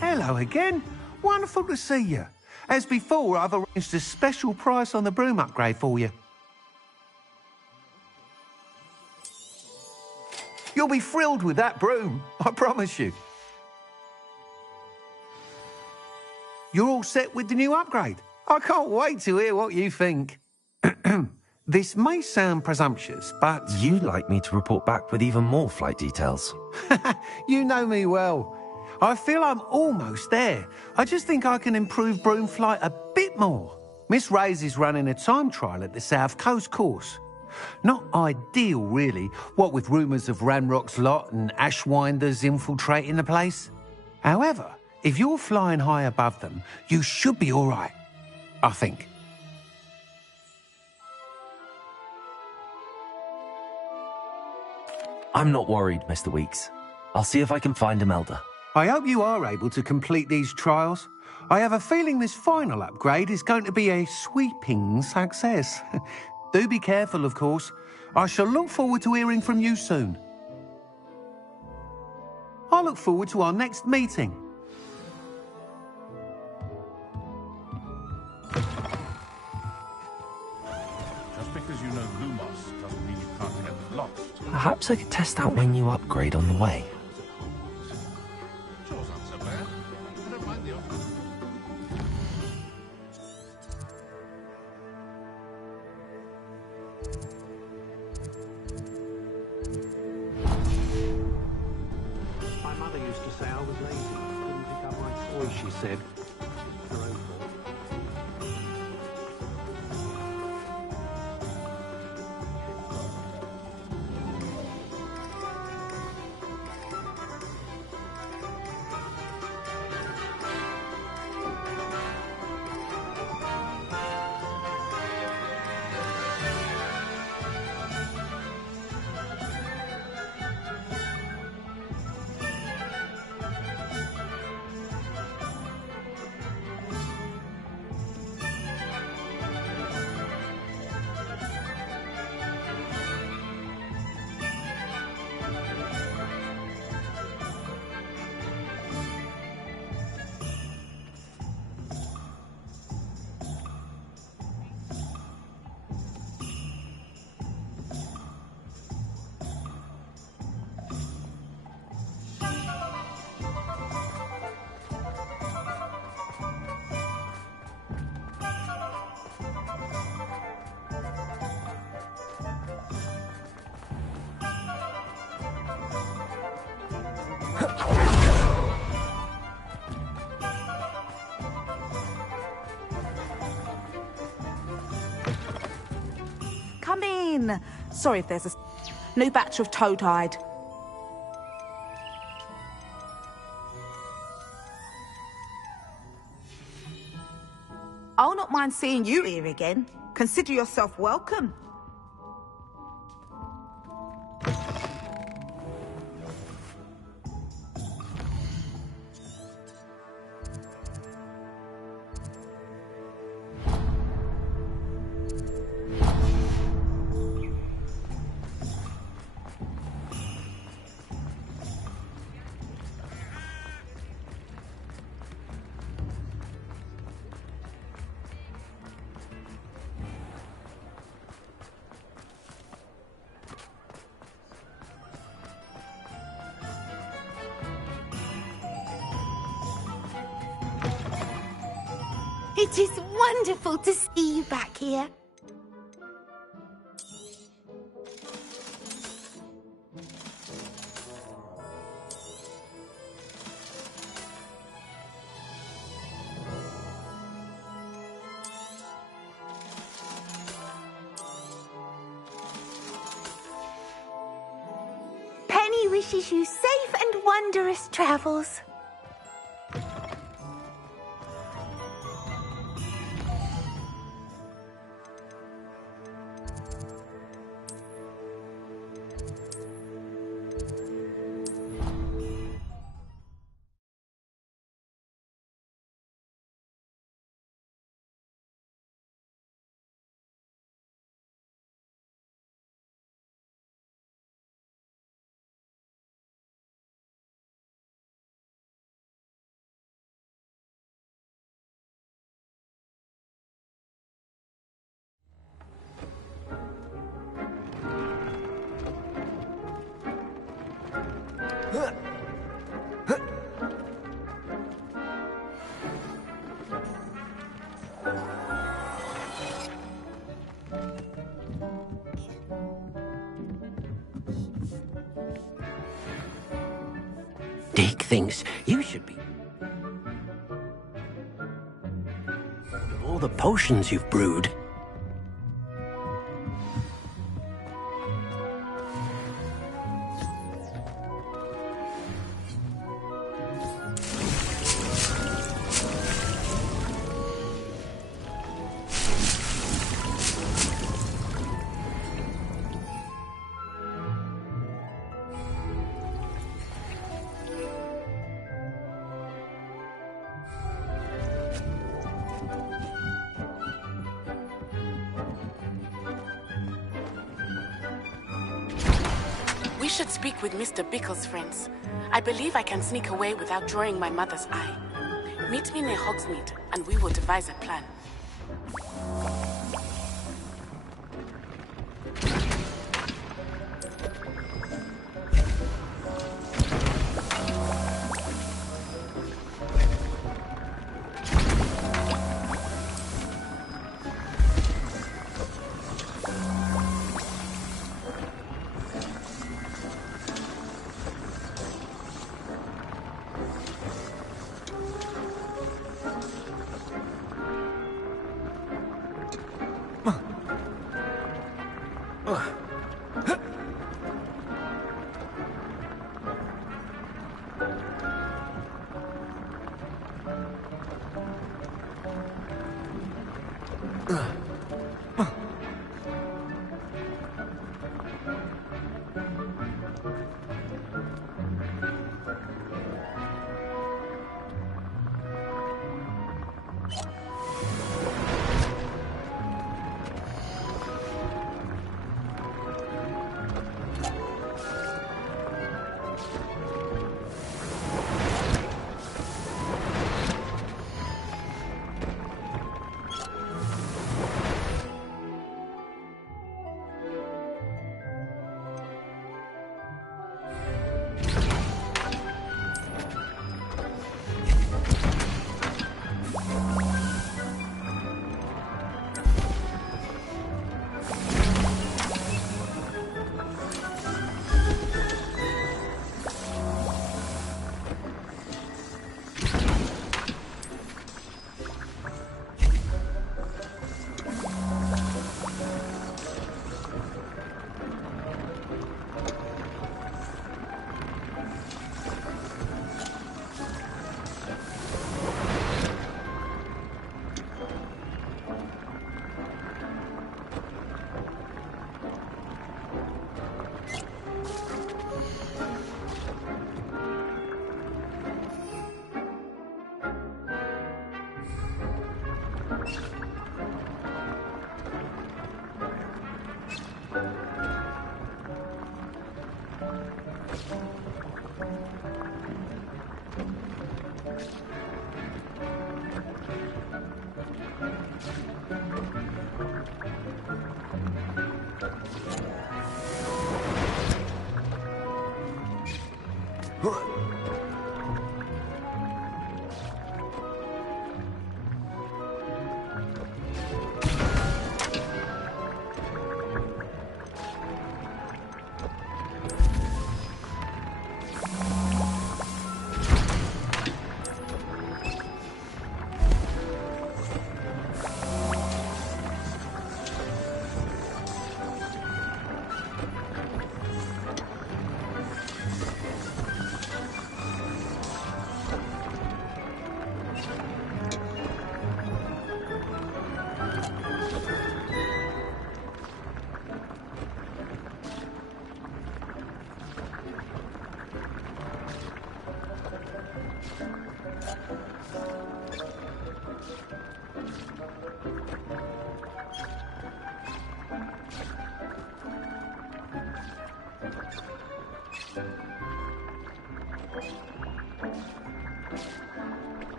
Hello again. Wonderful to see you. As before, I've arranged a special price on the broom upgrade for you. You'll be thrilled with that broom, I promise you. You're all set with the new upgrade. I can't wait to hear what you think. This may sound presumptuous, but... You'd like me to report back with even more flight details. You know me well. I feel I'm almost there. I just think I can improve broom flight a bit more. Miss Reyes is running a time trial at the South Coast course. Not ideal, really, what with rumours of Ranrock's lot and Ashwinders infiltrating the place. However, if you're flying high above them, you should be all right, I think. I'm not worried, Mr. Weeks. I'll see if I can find Imelda. I hope you are able to complete these trials. I have a feeling this final upgrade is going to be a sweeping success. Do be careful, of course. I shall look forward to hearing from you soon. I look forward to our next meeting. Just because you know Lumos doesn't mean you can't get lost. Perhaps I could test out my new upgrade on the way. Chores aren't so bad. I don't mind the offer. My mother used to say I was lazy. Couldn't pick up my toys, she said. Her own fault. in. Sorry if there's a new batch of toad-hide. I'll not mind seeing you here again. Consider yourself welcome. It is wonderful to see you back here. Penny wishes you safe and wondrous travels. Dick thinks you should be... all the potions you've brewed. We should speak with Mr. Bickle's friends. I believe I can sneak away without drawing my mother's eye. Meet me near Hogsmeade, and we will devise a plan.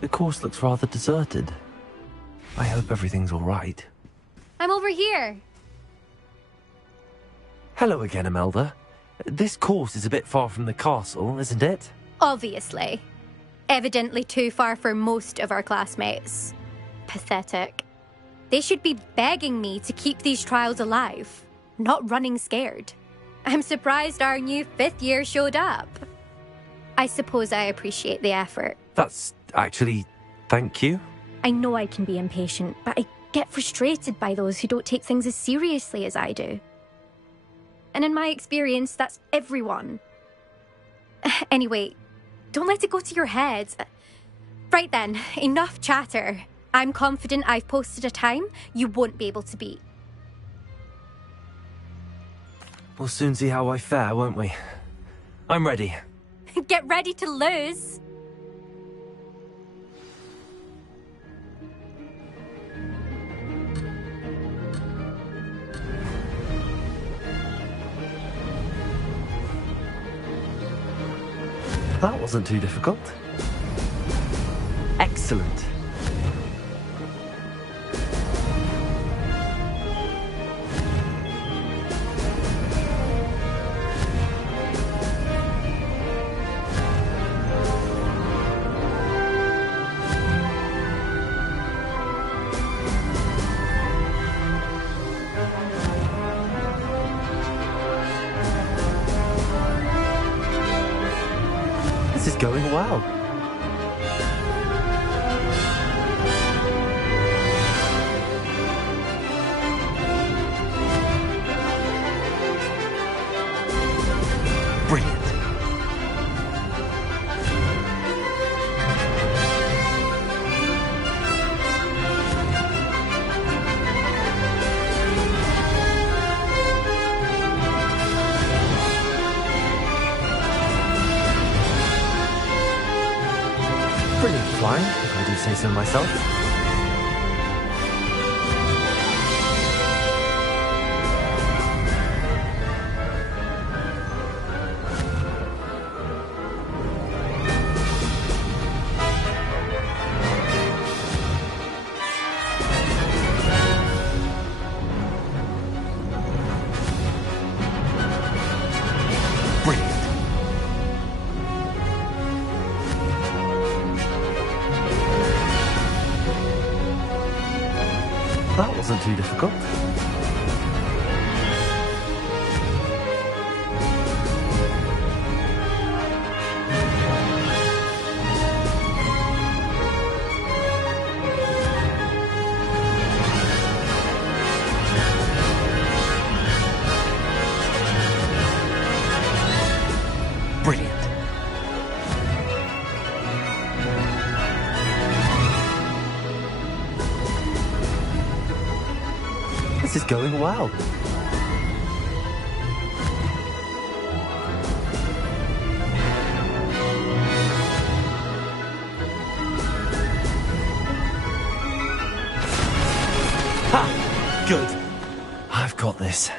The course looks rather deserted. I hope everything's all right. I'm over here. Hello again, Imelda. This course is a bit far from the castle, isn't it? Obviously. Evidently too far for most of our classmates. Pathetic. They should be begging me to keep these trials alive, not running scared. I'm surprised our new 5th year showed up. I suppose I appreciate the effort. That's actually... thank you. I know I can be impatient, but I get frustrated by those who don't take things as seriously as I do. And in my experience, that's everyone. Anyway, don't let it go to your head. Right then, enough chatter. I'm confident I've posted a time you won't be able to beat. We'll soon see how I fare, won't we? I'm ready. Get ready to lose. That wasn't too difficult. Excellent. This is going well. Brilliant. Brilliant flying, if I do say so myself. That wasn't too difficult. Brilliant. This is going well. Ha! Good. I've got this.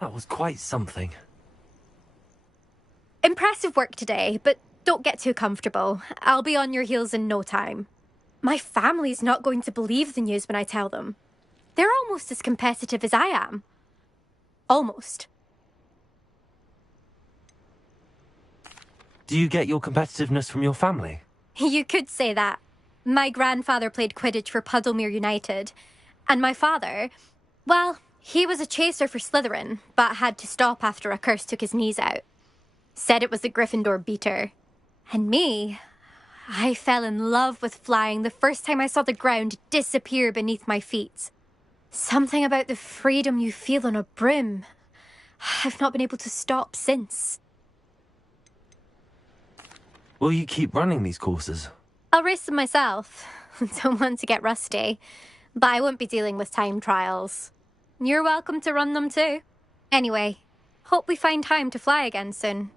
That was quite something. Impressive work today, but don't get too comfortable. I'll be on your heels in no time. My family's not going to believe the news when I tell them. They're almost as competitive as I am. Almost. Do you get your competitiveness from your family? You could say that. My grandfather played Quidditch for Puddlemere United. And my father, well, he was a chaser for Slytherin, but had to stop after a curse took his knees out. Said it was the Gryffindor beater. And me, I fell in love with flying the first time I saw the ground disappear beneath my feet. Something about the freedom you feel on a broom. I've not been able to stop since. Will you keep running these courses? I'll race them myself. Don't want to get rusty. But I won't be dealing with time trials. You're welcome to run them too. Anyway, hope we find time to fly again soon.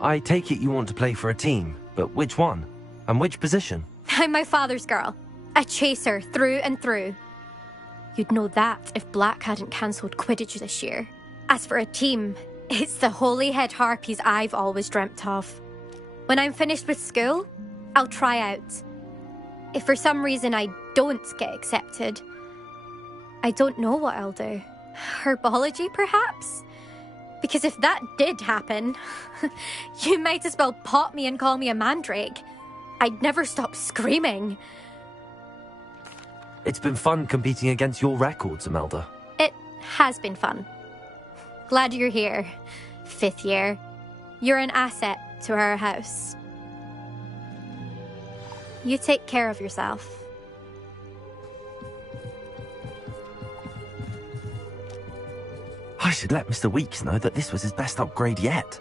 I take it you want to play for a team, but which one? And which position? I'm my father's girl. A chaser through and through. You'd know that if Black hadn't cancelled Quidditch this year. As for a team, it's the Holyhead Harpies I've always dreamt of. When I'm finished with school, I'll try out. If for some reason I don't get accepted, I don't know what I'll do. Herbology, perhaps? Because if that did happen, you might as well pot me and call me a mandrake. I'd never stop screaming. It's been fun competing against your records, Imelda. It has been fun. Glad you're here, 5th year. You're an asset to our house. You take care of yourself. I should let Mr. Weeks know that this was his best upgrade yet.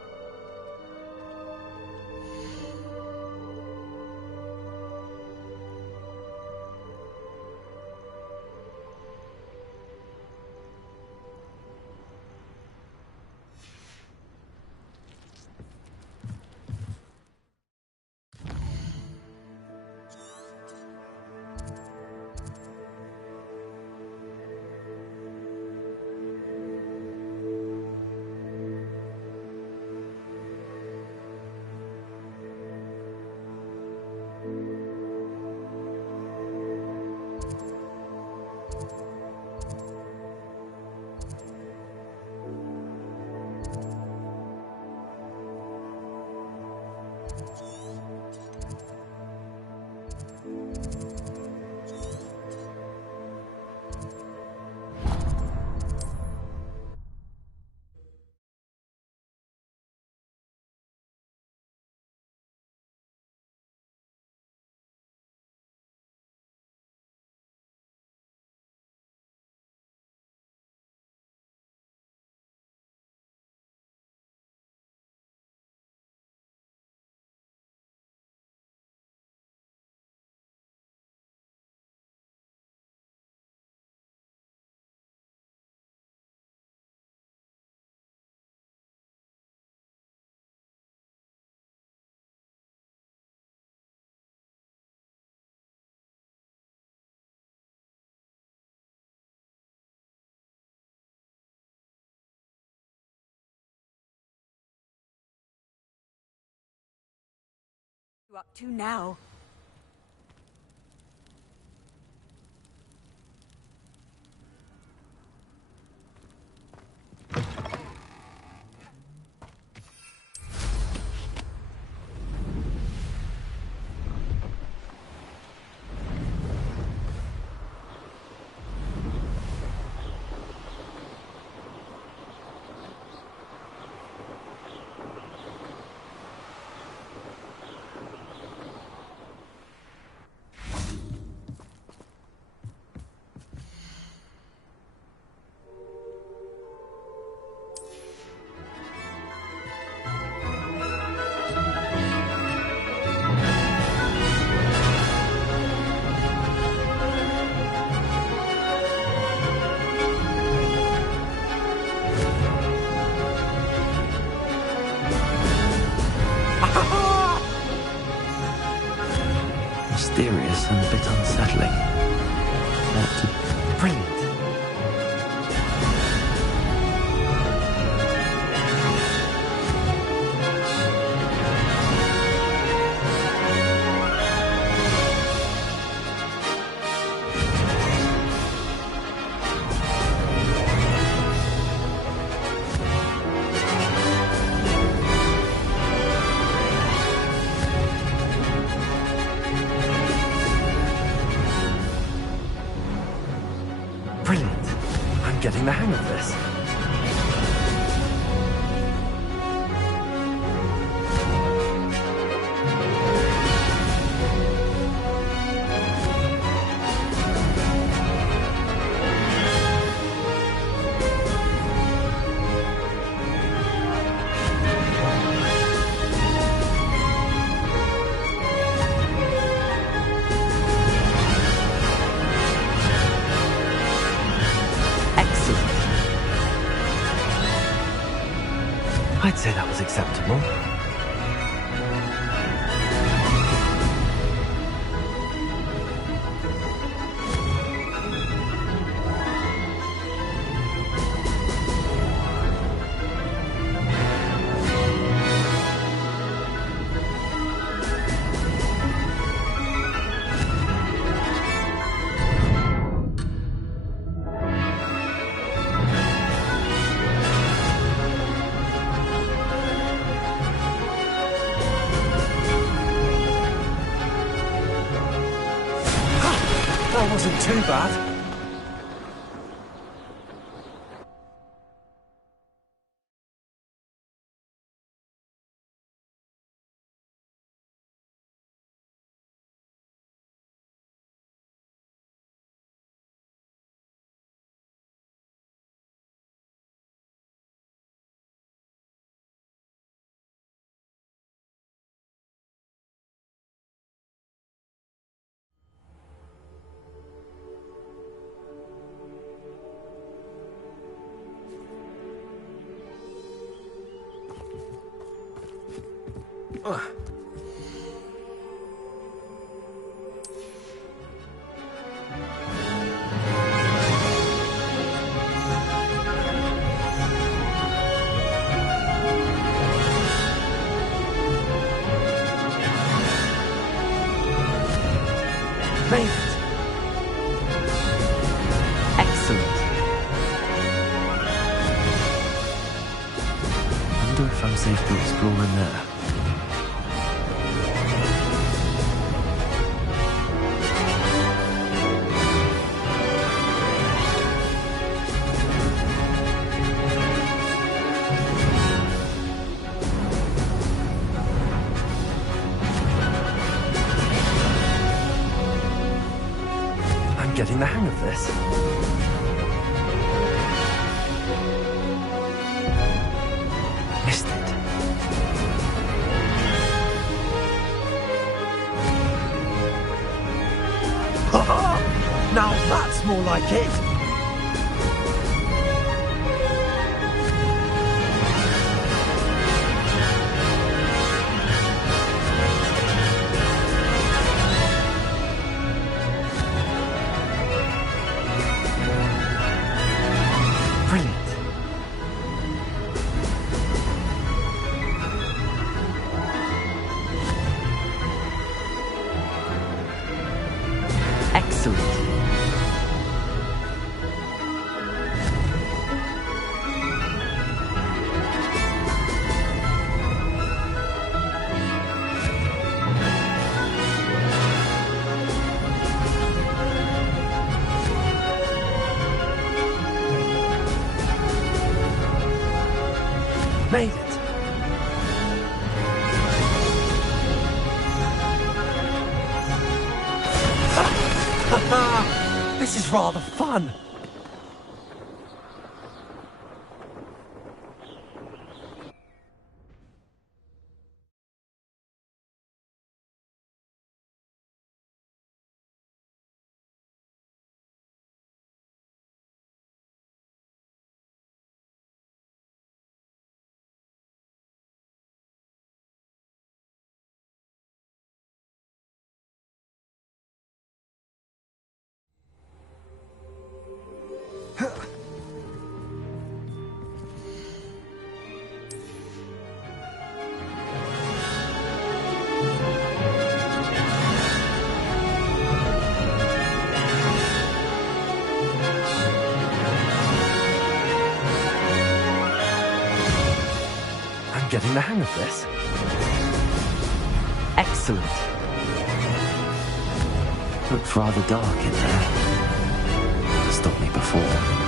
You up to now? Mysterious and a bit unsettling. That's brilliant. Brilliant. I'm getting the hang of this. I'd say that was acceptable. That wasn't too bad. Made it. Excellent. I wonder if I'm safe to explore in there. Getting the hang of this. Missed it. Now that's more like it. Excellent. Made it. This is rather fun. Getting the hang of this. Excellent. Looked rather dark in there. Never stopped me before.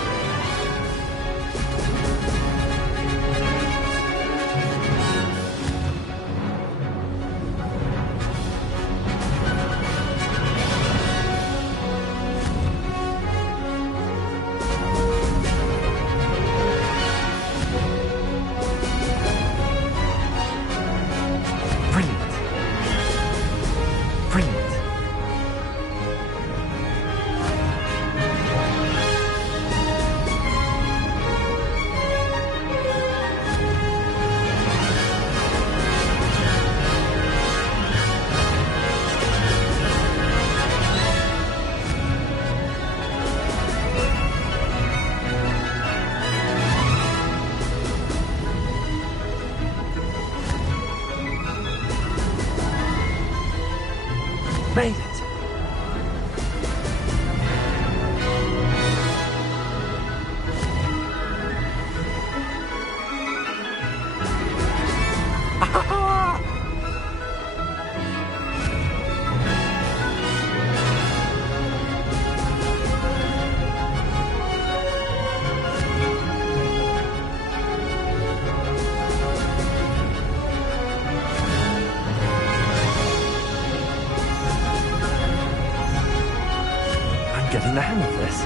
getting the hang of this.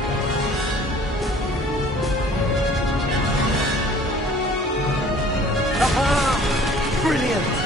Aha! Brilliant!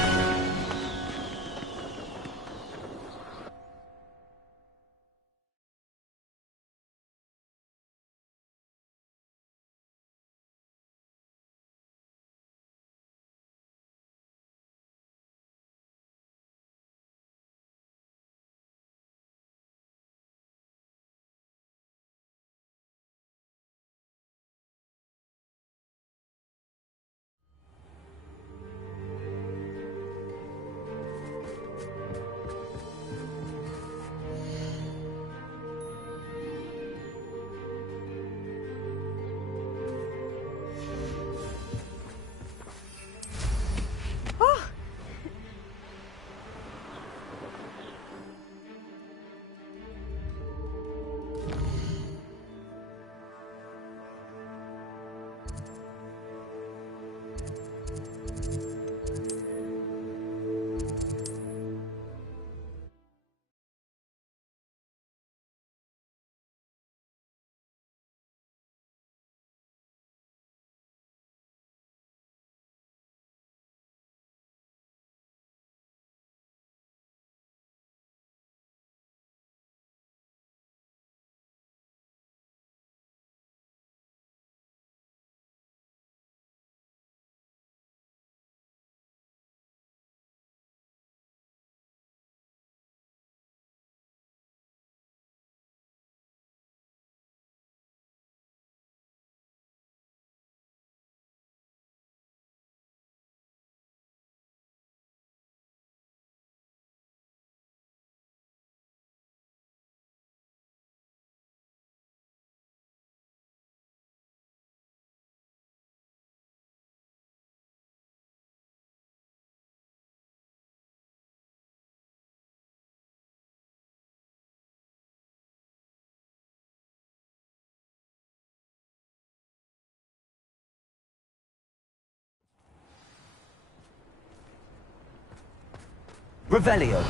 Revelio.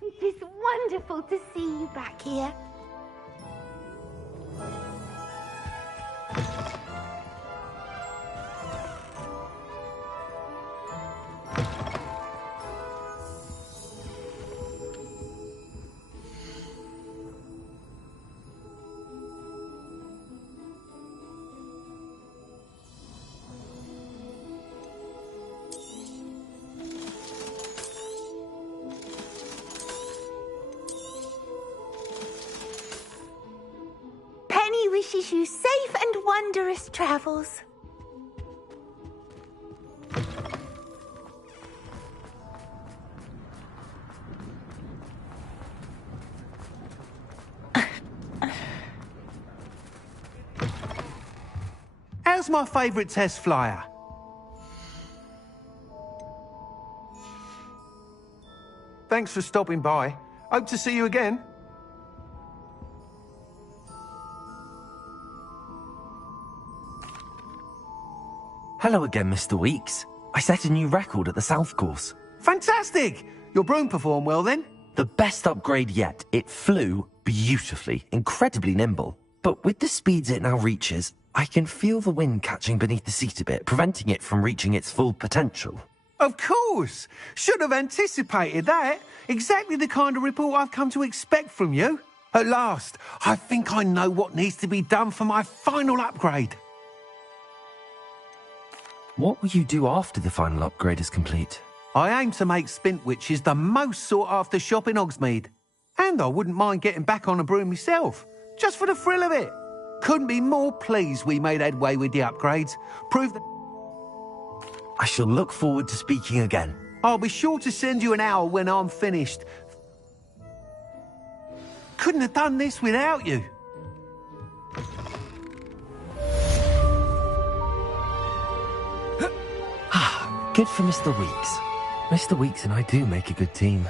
It is wonderful to see you back here. Wishes you safe and wondrous travels. How's my favourite test flyer? Thanks for stopping by. Hope to see you again. Hello again, Mr. Weeks. I set a new record at the South Course. Fantastic! Your broom performed well then? The best upgrade yet. It flew beautifully, incredibly nimble. But with the speeds it now reaches, I can feel the wind catching beneath the seat a bit, preventing it from reaching its full potential. Of course! Should have anticipated that. Exactly the kind of report I've come to expect from you. At last, I think I know what needs to be done for my final upgrade. What will you do after the final upgrade is complete? I aim to make Spintwitches the most sought-after shop in Hogsmeade. And I wouldn't mind getting back on a broom myself, just for the thrill of it. Couldn't be more pleased we made headway with the upgrades. Prove that... I shall look forward to speaking again. I'll be sure to send you an hour when I'm finished. Couldn't have done this without you. Good for Mr. Weeks. Mr. Weeks and I do make a good team.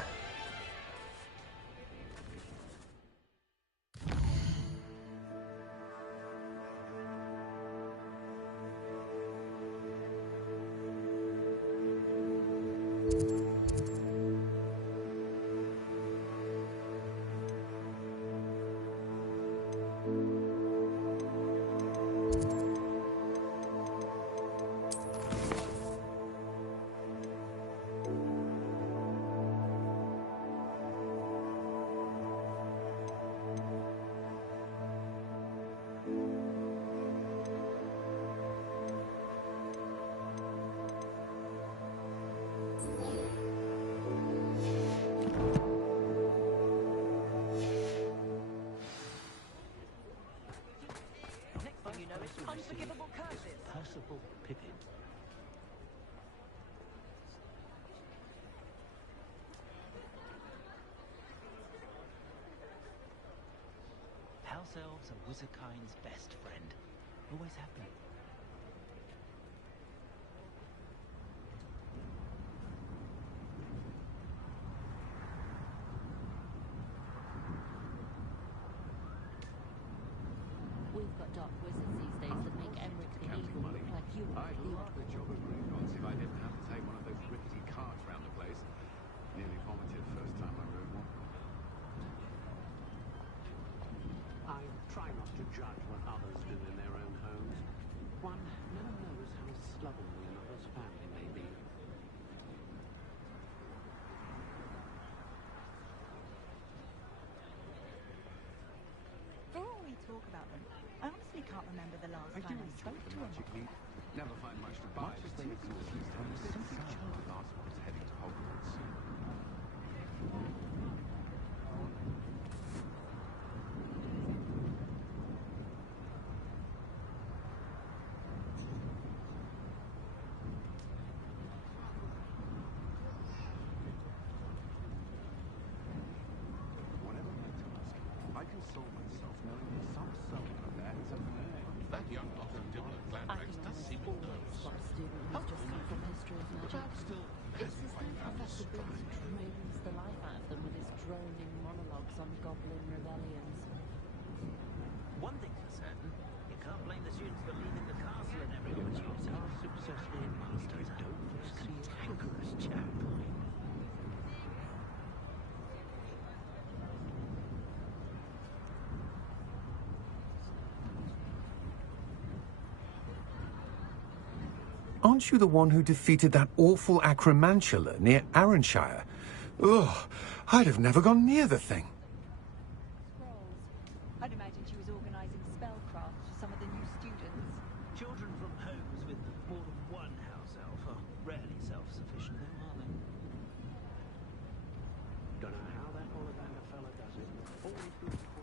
House elves are Wizardkind's best friend. Always have been. We've got dark wizards these days that make Emmerich the evil look like you. I'd love the job of Gringotts if I didn't have to take one of those rickety carts round the place. Nearly vomited first time I rode one. I try not to judge what others do in their own homes. One never knows how slovenly another's family may be. For all we talk about them, I honestly can't remember the last time I spoke to them. Never find much to buy. Much as they exist these days, simply child last was heading to Hogwarts. Whatever my task, I console myself knowing that some soul out there has a plan. That young Dr. Dibbler Glanrex does seem nervous. What a student who's just come from history of magic. It's as though Professor Binns drains the life out of them with his droning monologues on goblin rebellions. One thing's for certain, you can't blame the students for leaving the castle and every opportunity. Our successful masters don't foresee a Cantankerous chap. Aren't you the one who defeated that awful Acromantula near Arranshire? Ugh, I'd have never gone near the thing. I'd imagine she was organising spellcraft for some of the new students. Children from homes with more than one house elf are rarely self-sufficient, though, are they? Don't know how that Ollivander fella does it. Always good for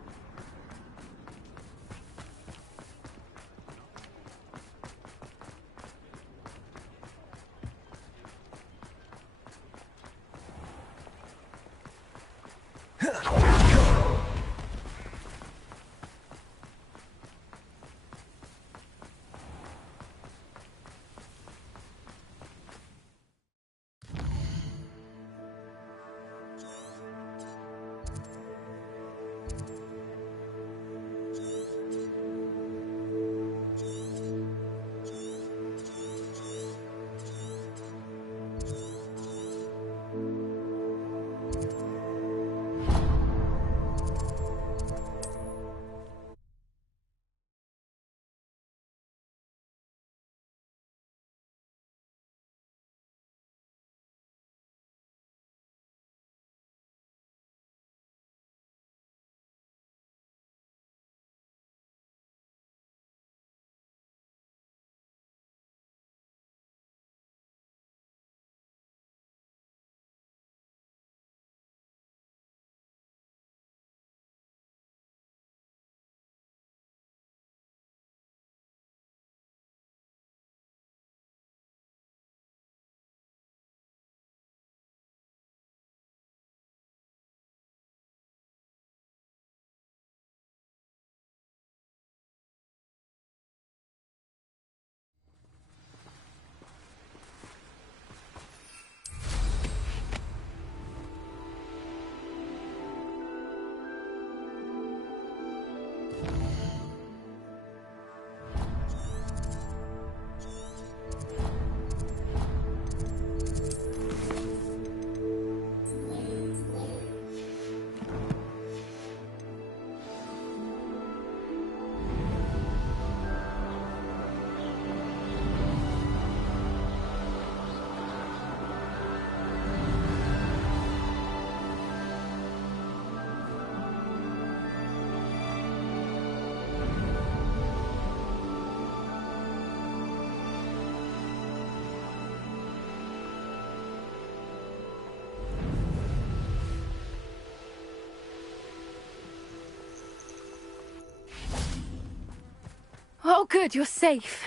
Oh, good, you're safe.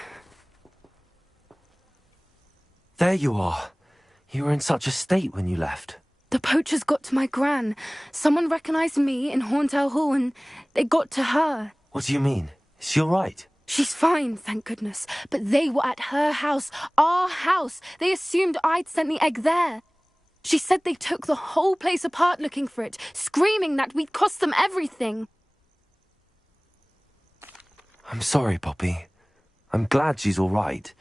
There you are. You were in such a state when you left. The poachers got to my gran. Someone recognized me in Horntail Hall and they got to her. What do you mean? Is she all right? She's fine, thank goodness. But they were at her house, our house. They assumed I'd sent the egg there. She said they took the whole place apart looking for it, screaming that we'd cost them everything. I'm sorry, Poppy. I'm glad she's all right.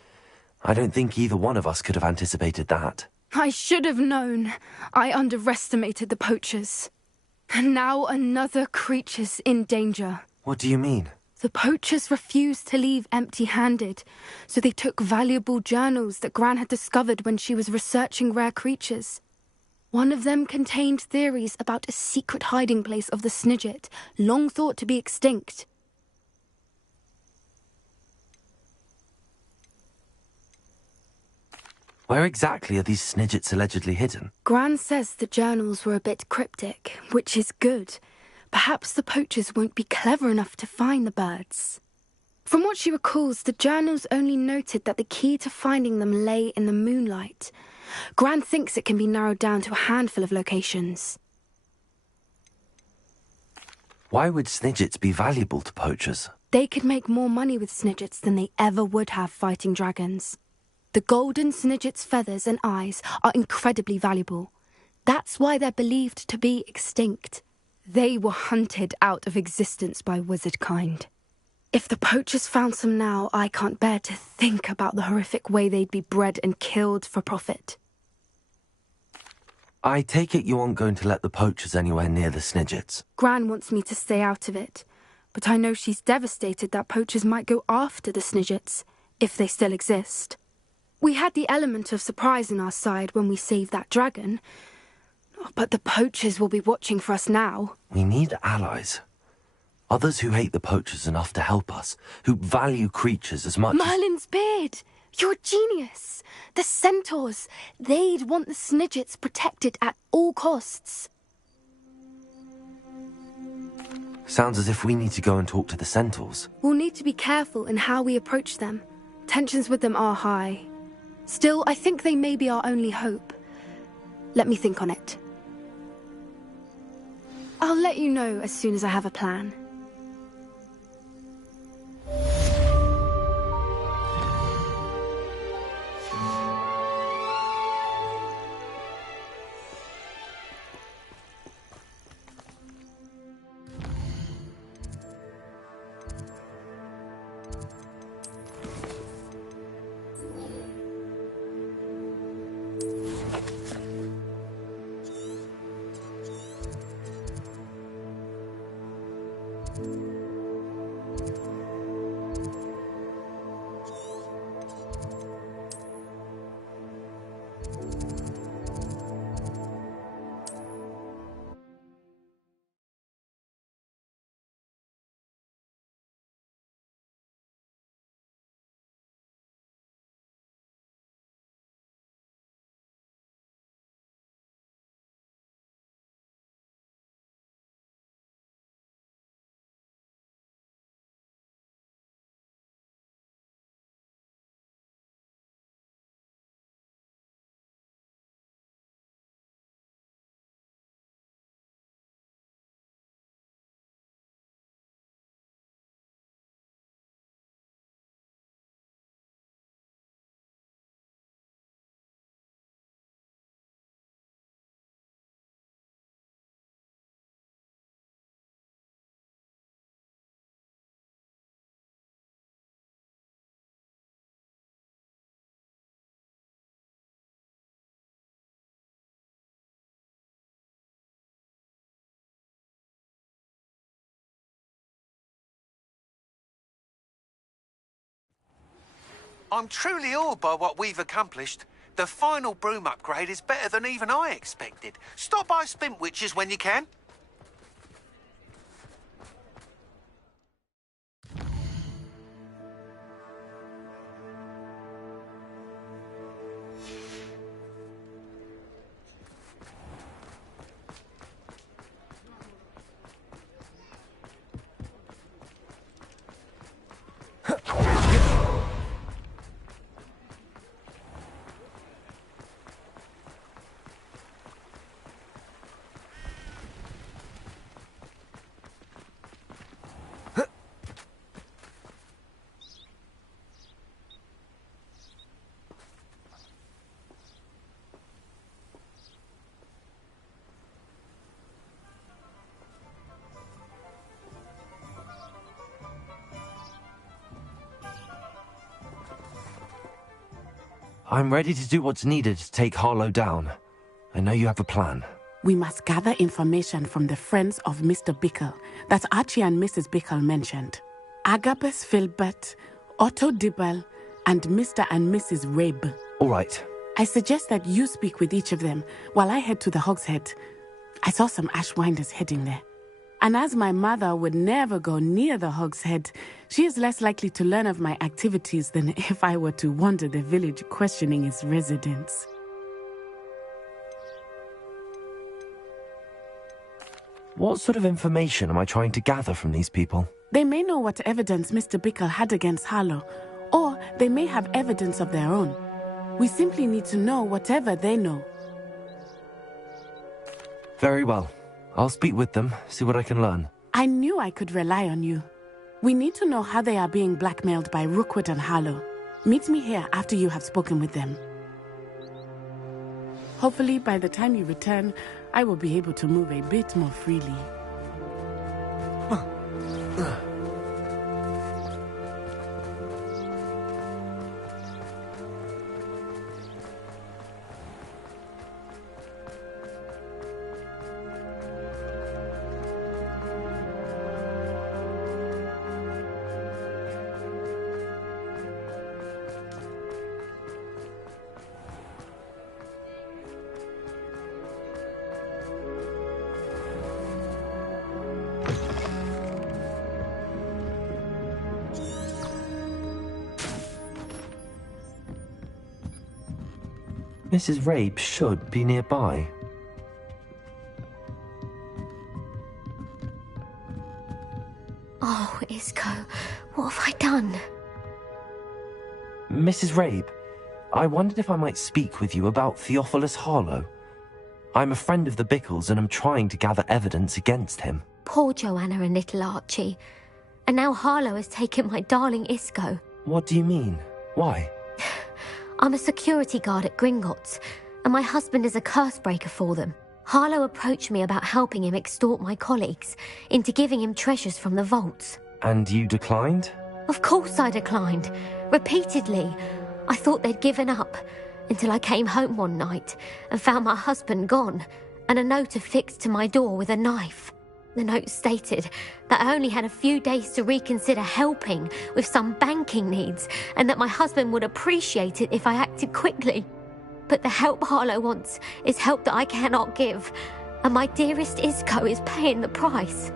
I don't think either one of us could have anticipated that. I should have known. I underestimated the poachers. And now another creature's in danger. What do you mean? The poachers refused to leave empty-handed, so they took valuable journals that Gran had discovered when she was researching rare creatures. One of them contained theories about a secret hiding place of the Snidget, long thought to be extinct. Where exactly are these Snidgets allegedly hidden? Gran says the journals were a bit cryptic, which is good. Perhaps the poachers won't be clever enough to find the birds. From what she recalls, the journals only noted that the key to finding them lay in the moonlight. Gran thinks it can be narrowed down to a handful of locations. Why would Snidgets be valuable to poachers? They could make more money with Snidgets than they ever would have fighting dragons. The golden Snidget's feathers and eyes are incredibly valuable. That's why they're believed to be extinct. They were hunted out of existence by wizard kind. If the poachers found some now, I can't bear to think about the horrific way they'd be bred and killed for profit. I take it you aren't going to let the poachers anywhere near the Snidgets. Gran wants me to stay out of it, but I know she's devastated that poachers might go after the Snidgets, if they still exist. We had the element of surprise on our side when we saved that dragon, but the poachers will be watching for us now. We need allies. Others who hate the poachers enough to help us, who value creatures as much Merlin's beard! You're a genius! The centaurs! They'd want the Snidgets protected at all costs. Sounds as if we need to go and talk to the centaurs. We'll need to be careful in how we approach them. Tensions with them are high. Still, I think they may be our only hope. Let me think on it. I'll let you know as soon as I have a plan. I'm truly awed by what we've accomplished. The final broom upgrade is better than even I expected. Stop by Spintwitches when you can. I'm ready to do what's needed to take Harlow down. I know you have a plan. We must gather information from the friends of Mr. Bickle that Archie and Mrs. Bickle mentioned. Agabus Filbert, Otto Dibble, and Mr. and Mrs. Rabe. All right. I suggest that you speak with each of them while I head to the Hogshead. I saw some Ashwinders heading there. And as my mother would never go near the Hogshead, she is less likely to learn of my activities than if I were to wander the village questioning its residents. What sort of information am I trying to gather from these people? They may know what evidence Mr. Bickle had against Harlow, or they may have evidence of their own. We simply need to know whatever they know. Very well. I'll speak with them, see what I can learn. I knew I could rely on you. We need to know how they are being blackmailed by Rookwood and Harlow. Meet me here after you have spoken with them. Hopefully, by the time you return, I will be able to move a bit more freely. Mrs. Rabe should be nearby. Oh, Isco, what have I done? Mrs. Rabe, I wondered if I might speak with you about Theophilus Harlow. I'm a friend of the Bickles and am trying to gather evidence against him. Poor Joanna and little Archie. And now Harlow has taken my darling Isco. What do you mean? Why? I'm a security guard at Gringotts, and my husband is a curse breaker for them. Harlow approached me about helping him extort my colleagues into giving him treasures from the vaults. And you declined? Of course I declined. Repeatedly. I thought they'd given up, until I came home one night and found my husband gone, and a note affixed to my door with a knife. The note stated that I only had a few days to reconsider helping with some banking needs, and that my husband would appreciate it if I acted quickly. But the help Harlow wants is help that I cannot give, and my dearest Isco is paying the price.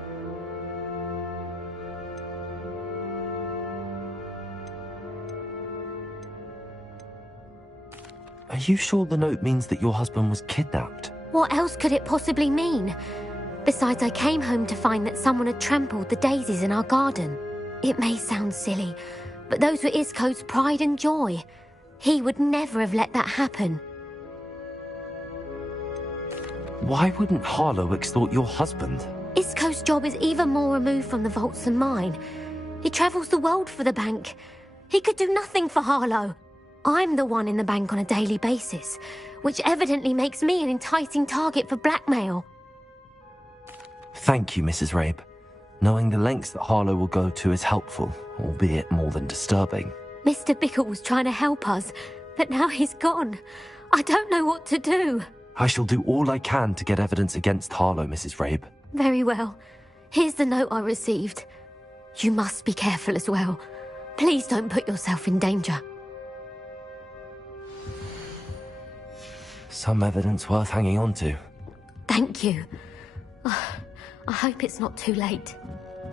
Are you sure the note means that your husband was kidnapped? What else could it possibly mean? Besides, I came home to find that someone had trampled the daisies in our garden. It may sound silly, but those were Isco's pride and joy. He would never have let that happen. Why wouldn't Harlow extort your husband? Isco's job is even more removed from the vaults than mine. He travels the world for the bank. He could do nothing for Harlow. I'm the one in the bank on a daily basis, which evidently makes me an enticing target for blackmail. Thank you, Mrs. Rabe. Knowing the lengths that Harlow will go to is helpful, albeit more than disturbing. Mr. Bickle was trying to help us, but now he's gone. I don't know what to do. I shall do all I can to get evidence against Harlow, Mrs. Rabe. Very well. Here's the note I received. You must be careful as well. Please don't put yourself in danger. Some evidence worth hanging on to. Thank you. I hope it's not too late.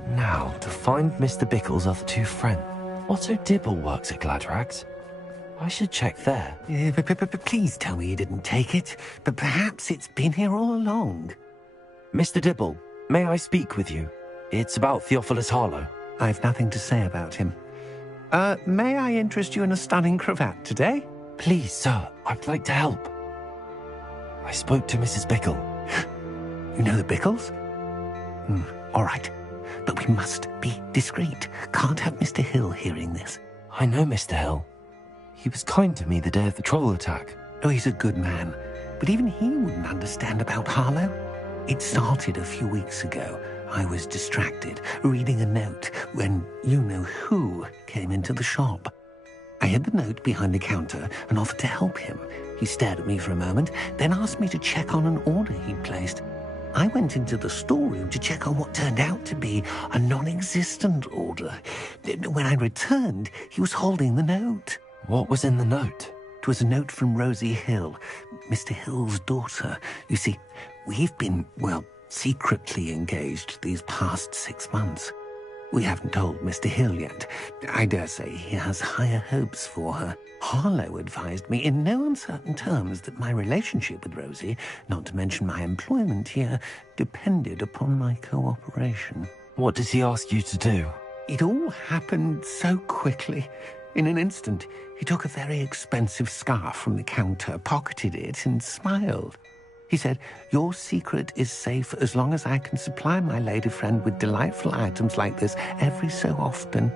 Now, to find Mr. Bickle's other two friends. Otto Dibble works at Gladrags. I should check there. Please tell me you didn't take it. But perhaps it's been here all along. Mr. Dibble, may I speak with you? It's about Theophilus Harlow. I've nothing to say about him. May I interest you in a stunning cravat today? Please, sir, I'd like to help. I spoke to Mrs. Bickle. You know the Bickles? All right. But we must be discreet. Can't have Mr. Hill hearing this. I know Mr. Hill. He was kind to me the day of the troll attack. Oh, he's a good man. But even he wouldn't understand about Harlow. It started a few weeks ago. I was distracted, reading a note, when you-know-who came into the shop. I hid the note behind the counter and offered to help him. He stared at me for a moment, then asked me to check on an order he'd placed. I went into the storeroom to check on what turned out to be a non-existent order. When I returned, he was holding the note. What was in the note? It was a note from Rosie Hill, Mr. Hill's daughter. You see, we've been, well, secretly engaged these past 6 months. We haven't told Mr. Hill yet. I dare say he has higher hopes for her. Harlow advised me in no uncertain terms that my relationship with Rosie, not to mention my employment here, depended upon my cooperation. What did he ask you to do? It all happened so quickly. In an instant, he took a very expensive scarf from the counter, pocketed it, and smiled. He said, "Your secret is safe as long as I can supply my lady friend with delightful items like this every so often."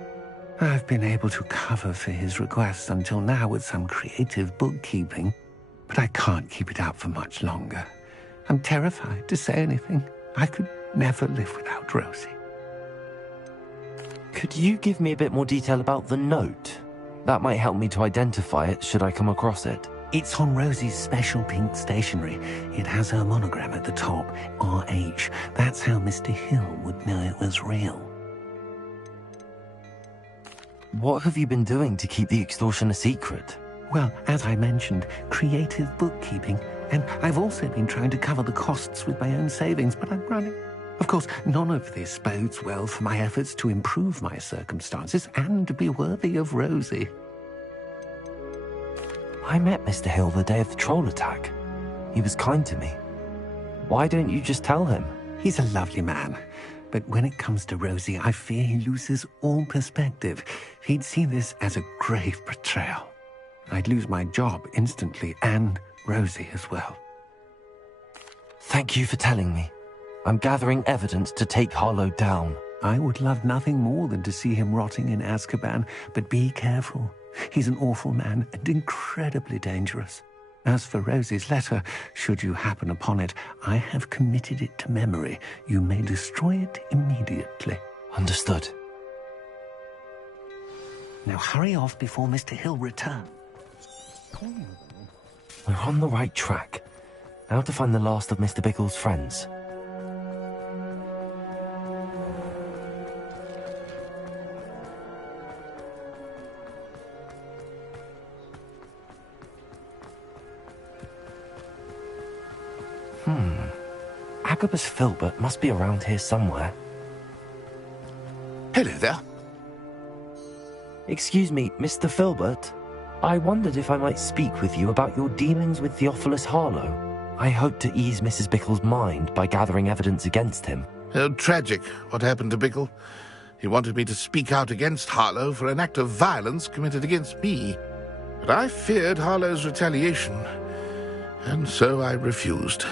I've been able to cover for his requests until now with some creative bookkeeping, but I can't keep it up for much longer. I'm terrified to say anything. I could never live without Rosie. Could you give me a bit more detail about the note? That might help me to identify it should I come across it. It's on Rosie's special pink stationery. It has her monogram at the top, RH. That's how Mr. Hill would know it was real. What have you been doing to keep the extortion a secret? Well, as I mentioned, creative bookkeeping. And I've also been trying to cover the costs with my own savings, but I'm running. Of course, none of this bodes well for my efforts to improve my circumstances and to be worthy of Rosie. I met Mr. Hill the day of the troll attack. He was kind to me. Why don't you just tell him? He's a lovely man. But when it comes to Rosie, I fear he loses all perspective. He'd see this as a grave betrayal. I'd lose my job instantly, and Rosie as well. Thank you for telling me. I'm gathering evidence to take Harlow down. I would love nothing more than to see him rotting in Azkaban, but be careful. He's an awful man and incredibly dangerous. As for Rosie's letter, should you happen upon it, I have committed it to memory. You may destroy it immediately. Understood. Now hurry off before Mr. Hill returns. We're on the right track. Now to find the last of Mr. Bickle's friends. Agabus Filbert must be around here somewhere. Hello there. Excuse me, Mr. Filbert. I wondered if I might speak with you about your dealings with Theophilus Harlow. I hope to ease Mrs. Bickle's mind by gathering evidence against him. Oh, tragic what happened to Bickle. He wanted me to speak out against Harlow for an act of violence committed against me. But I feared Harlow's retaliation, and so I refused.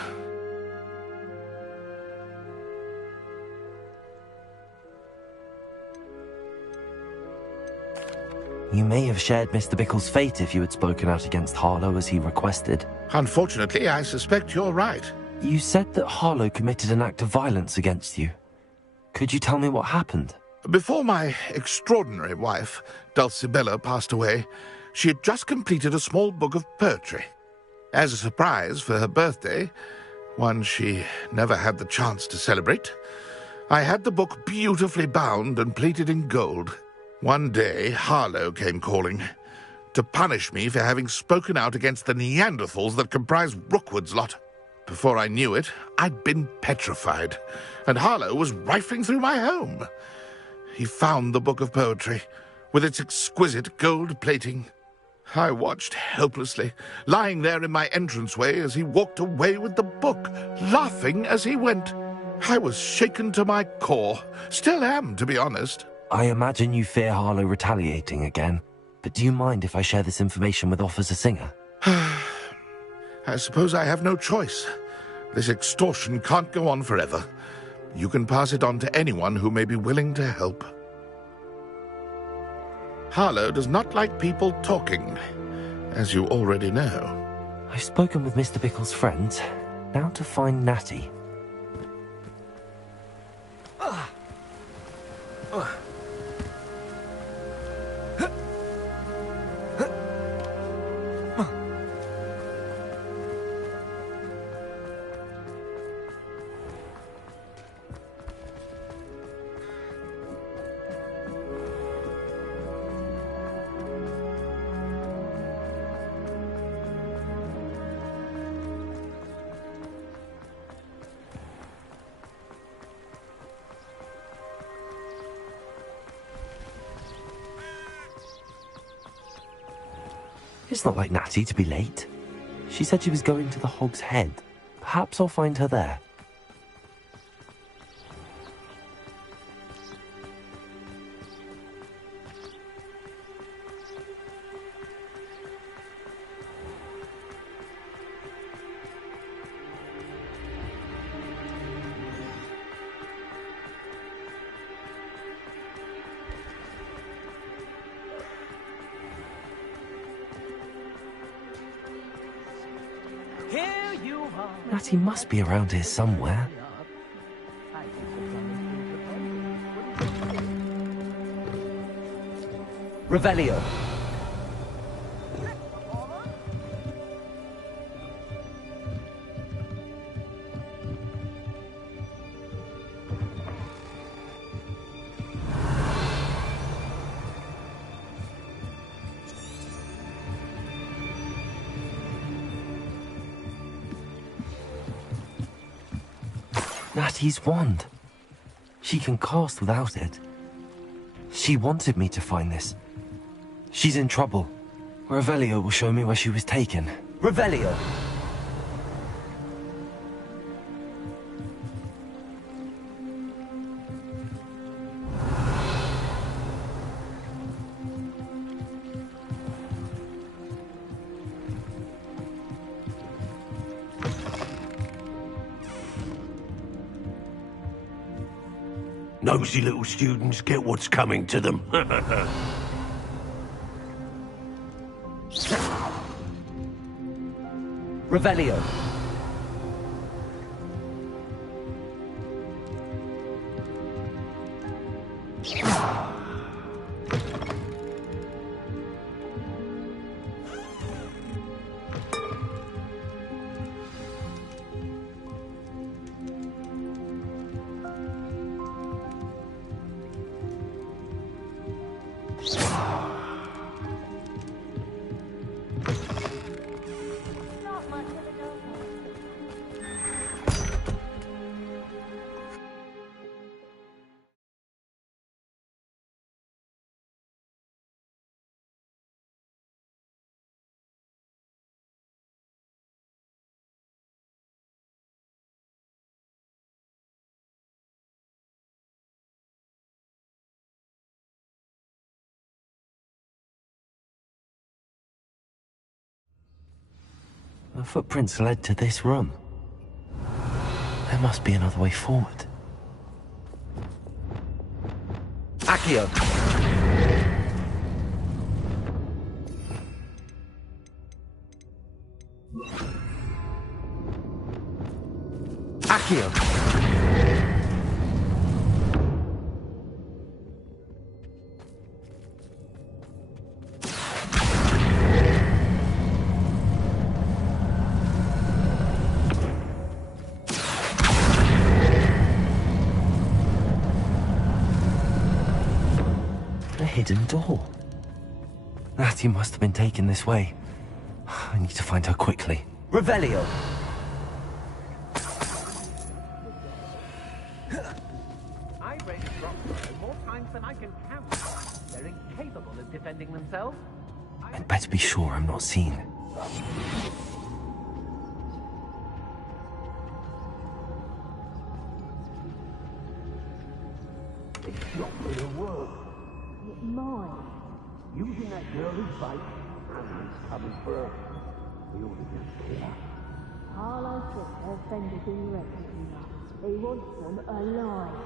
You may have shared Mr. Bickle's fate if you had spoken out against Harlow as he requested. Unfortunately, I suspect you're right. You said that Harlow committed an act of violence against you. Could you tell me what happened? Before my extraordinary wife, Dulcibella, passed away, she had just completed a small book of poetry. As a surprise for her birthday, one she never had the chance to celebrate, I had the book beautifully bound and plated in gold. One day, Harlow came calling to punish me for having spoken out against the Neanderthals that comprise Rookwood's lot. Before I knew it, I'd been petrified, and Harlow was rifling through my home. He found the book of poetry, with its exquisite gold plating. I watched helplessly, lying there in my entranceway as he walked away with the book, laughing as he went. I was shaken to my core. Still am, to be honest. I imagine you fear Harlow retaliating again, but do you mind if I share this information with Officer Singer? I suppose I have no choice. This extortion can't go on forever. You can pass it on to anyone who may be willing to help. Harlow does not like people talking, as you already know. I've spoken with Mr. Bickle's friends. Now to find Natty. It's not like Natty to be late. She said she was going to the Hog's Head. Perhaps I'll find her there. Natty must be around here somewhere. Revelio. Natty's wand. She can cast without it. She wanted me to find this. She's in trouble. Revelio will show me where she was taken. Revelio. Nosy little students get what's coming to them. Revelio. The footprints led to this room. There must be another way forward. Accio. Accio. Hidden door. Natty must have been taken this way. I need to find her quickly. Revelio. I've raided Roxborough more times than I can count. They're incapable of defending themselves. I'd better be sure I'm not seen. It's not gonna work. Mine. Using that girl as bait, Anna's coming for her. We ought to just kill her. Harlow took her offenders in recognition. He wants them alive.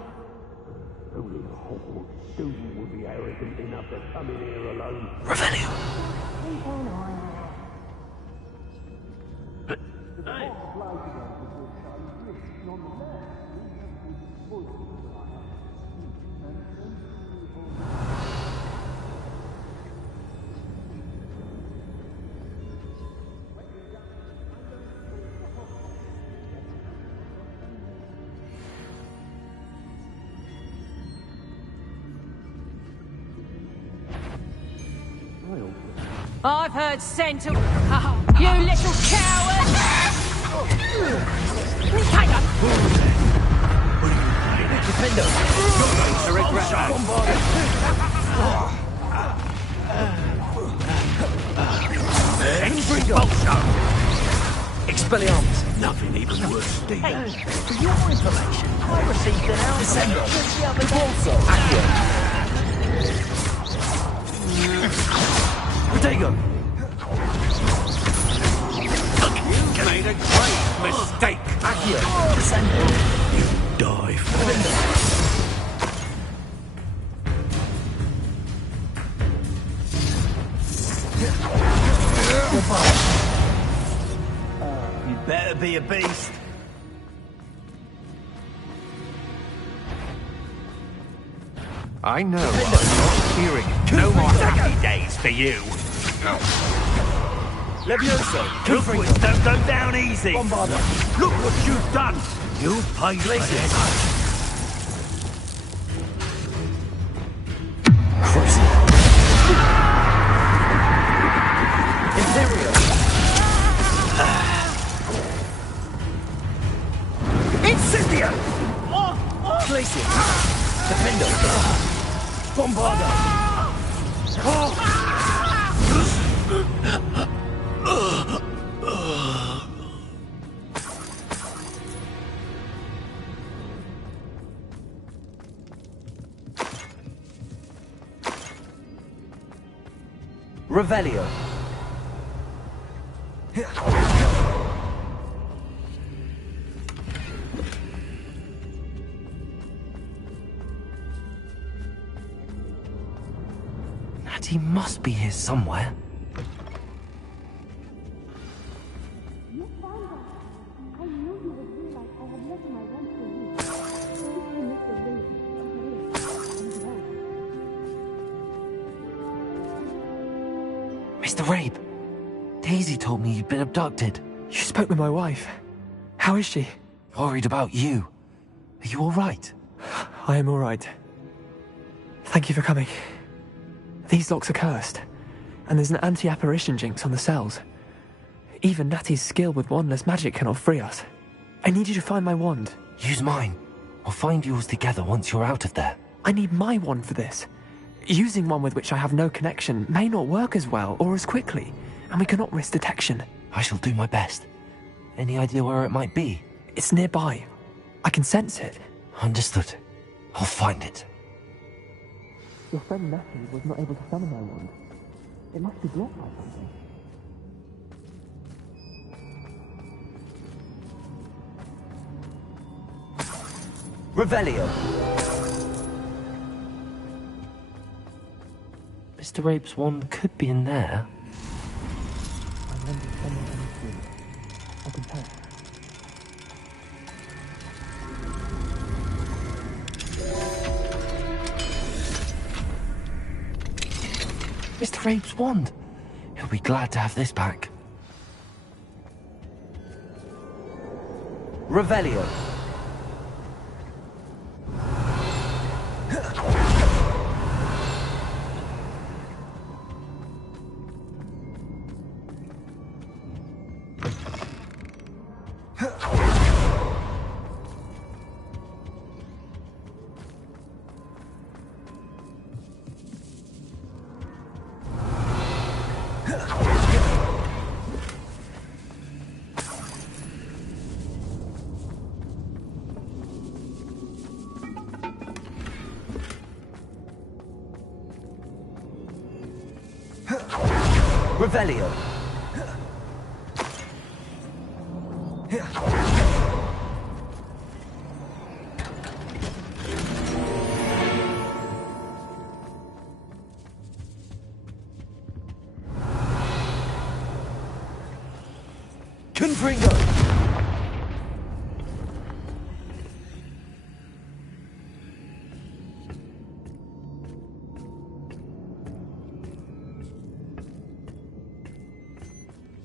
Only a Hogwarts student would be arrogant enough to come in here alone. Revelio. Keep an eye out. I've heard scent of... you little coward! Hang on! Defendo! You're going to regret that. Expulso! Expelliarmus! Nothing even worse, Steve. Hey, for your information, I received an album December. just the other day. Also, Accio! Protego! You made a grave mistake. Accio! Descendo! You die for it. You better be a beast. I know I'm not hearing it. No more happy days for you. Levioso, Rookwards don't go down easy. Bombarda. Look what you've done. You paid for this. Imperio! Incendio! Glacier! Defendo! Bombarda! Revelio! Natty must be here somewhere. Mr. Rabe, Daisy told me you'd been abducted. You spoke with my wife. How is she? Worried about you. Are you all right? I am all right. Thank you for coming. These locks are cursed, and there's an anti-apparition jinx on the cells. Even Natty's skill with wandless magic cannot free us. I need you to find my wand. Use mine. We'll find yours together once you're out of there. I need my wand for this. Using one with which I have no connection may not work as well or as quickly, and we cannot risk detection. I shall do my best. Any idea where it might be? It's nearby. I can sense it. Understood. I'll find it. Your friend Natty was not able to summon my wand. It must be blocked by something. Revelio! Mr. Rabe's wand could be in there. I wonder if someone understood. I can tell. Mr. Rabe's wand. He'll be glad to have this back. Revelio. Revelio. Confringo.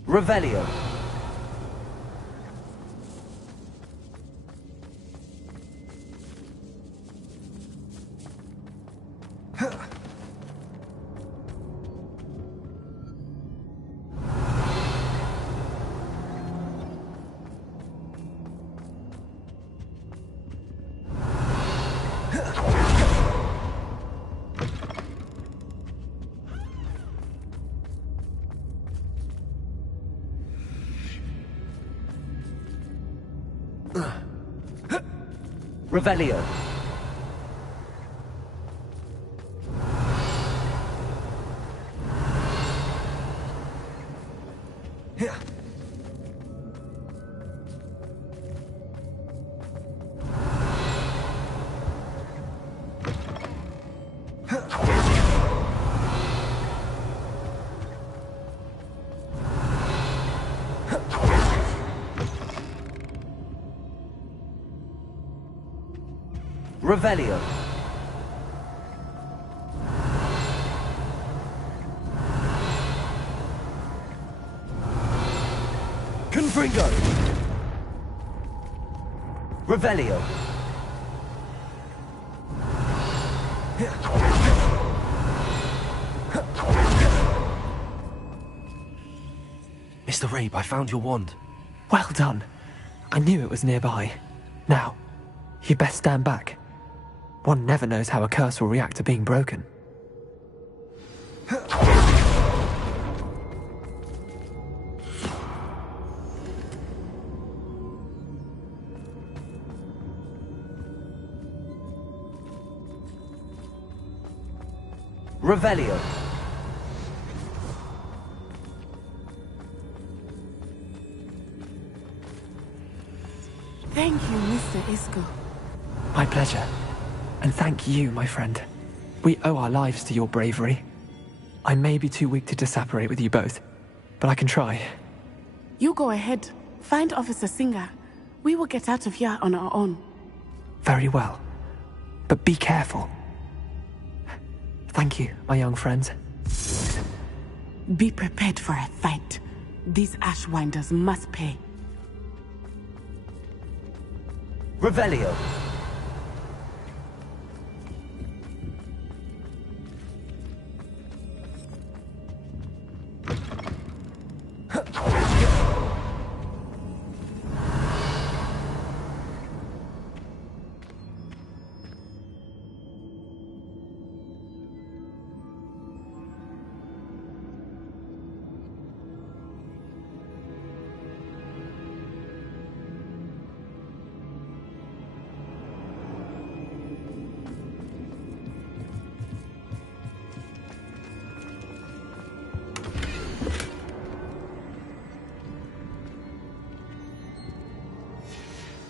Revelio. Revelio. Revelio. Confringo. Revelio. Mr. Rabe, I found your wand. Well done. I knew it was nearby. Now, you best stand back. One never knows how a curse will react to being broken. Revelio. Thank you, Mr. Isco. My pleasure. And thank you, my friend. We owe our lives to your bravery. I may be too weak to disapparate with you both, but I can try. You go ahead. Find Officer Singer. We will get out of here on our own. Very well. But be careful. Thank you, my young friends. Be prepared for a fight. These Ashwinders must pay. Revelio.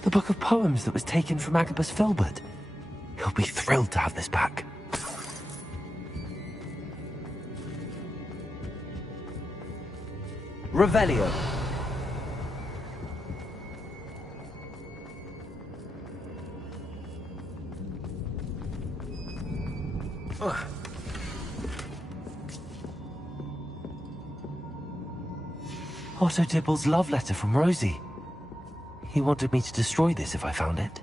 The book of poems that was taken from Agabus Filbert. He'll be thrilled to have this back. Revelio. Otto Dibble's love letter from Rosie. He wanted me to destroy this if I found it.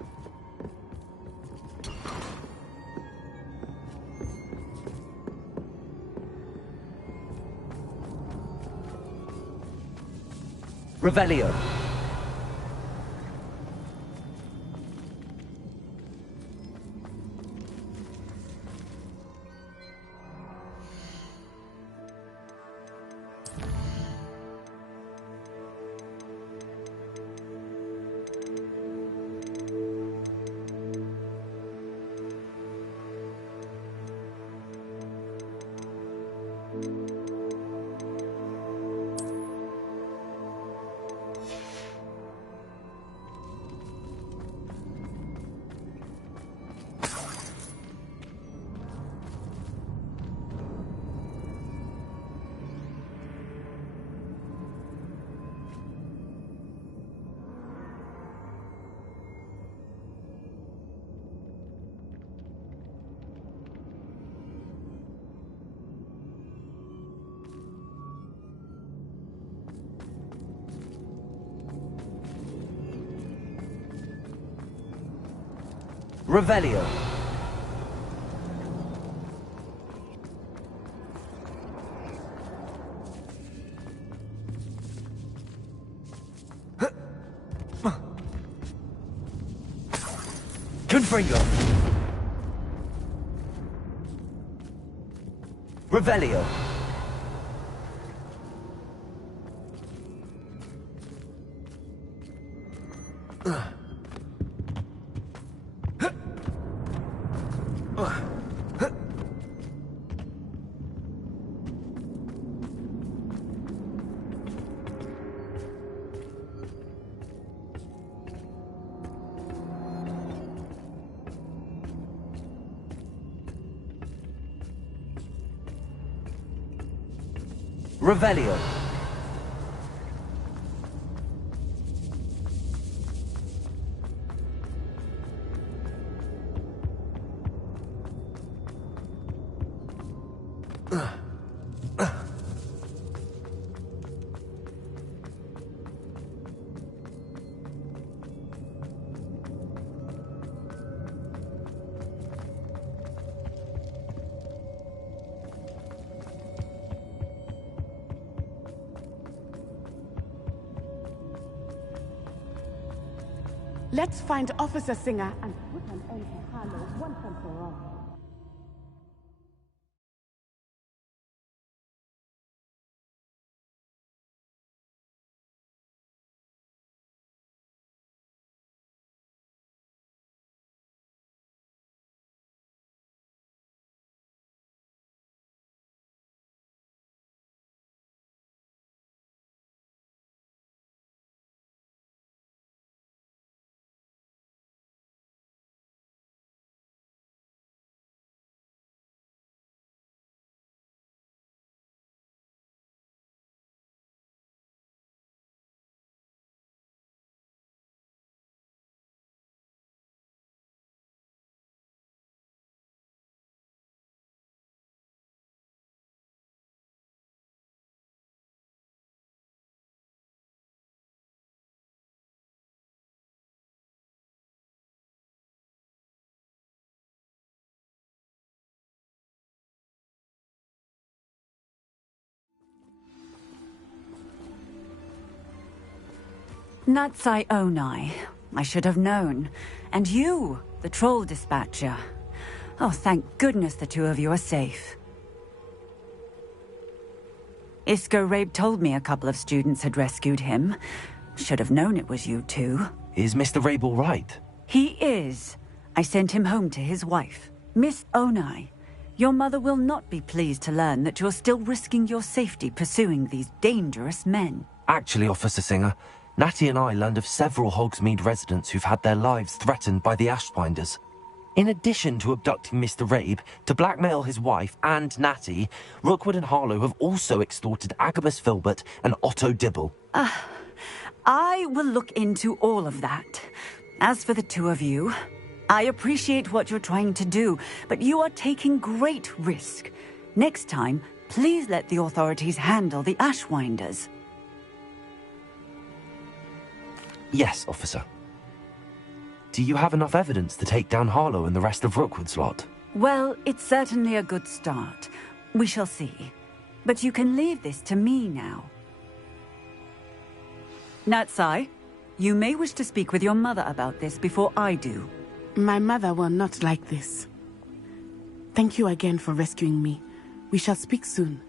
Revelio. Revelio. Confringo. Revelio. Revelio. Let's find Officer Singer and put an end to Harlow once and for all. Natsai Onai. I should have known. And you, the troll dispatcher. Oh, thank goodness the two of you are safe. Isco Rabe told me a couple of students had rescued him. Should have known it was you two. Is Mr. Rabe all right? He is. I sent him home to his wife. Miss Onai, your mother will not be pleased to learn that you're still risking your safety pursuing these dangerous men. Actually, Officer Singer, Natty and I learned of several Hogsmeade residents who've had their lives threatened by the Ashbinders. In addition to abducting Mr. Rabe to blackmail his wife and Natty, Rookwood and Harlow have also extorted Agabus Filbert and Otto Dibble. I will look into all of that. As for the two of you, I appreciate what you're trying to do, but you are taking great risk. Next time, please let the authorities handle the Ashwinders. Yes, officer. Do you have enough evidence to take down Harlow and the rest of Rookwood's lot? Well, it's certainly a good start. We shall see. But you can leave this to me now. Natsai, you may wish to speak with your mother about this before I do. My mother will not like this. Thank you again for rescuing me. We shall speak soon.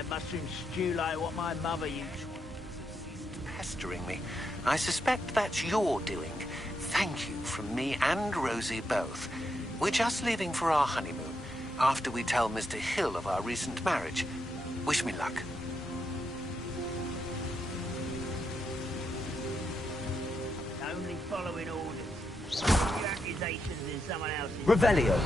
have mushroom stew like what my mother used. Pestering me. I suspect that's your doing. Thank you from me and Rosie both. We're just leaving for our honeymoon, after we tell Mr. Hill of our recent marriage. Wish me luck. Only following orders. Your accusations in someone else's... Revelio.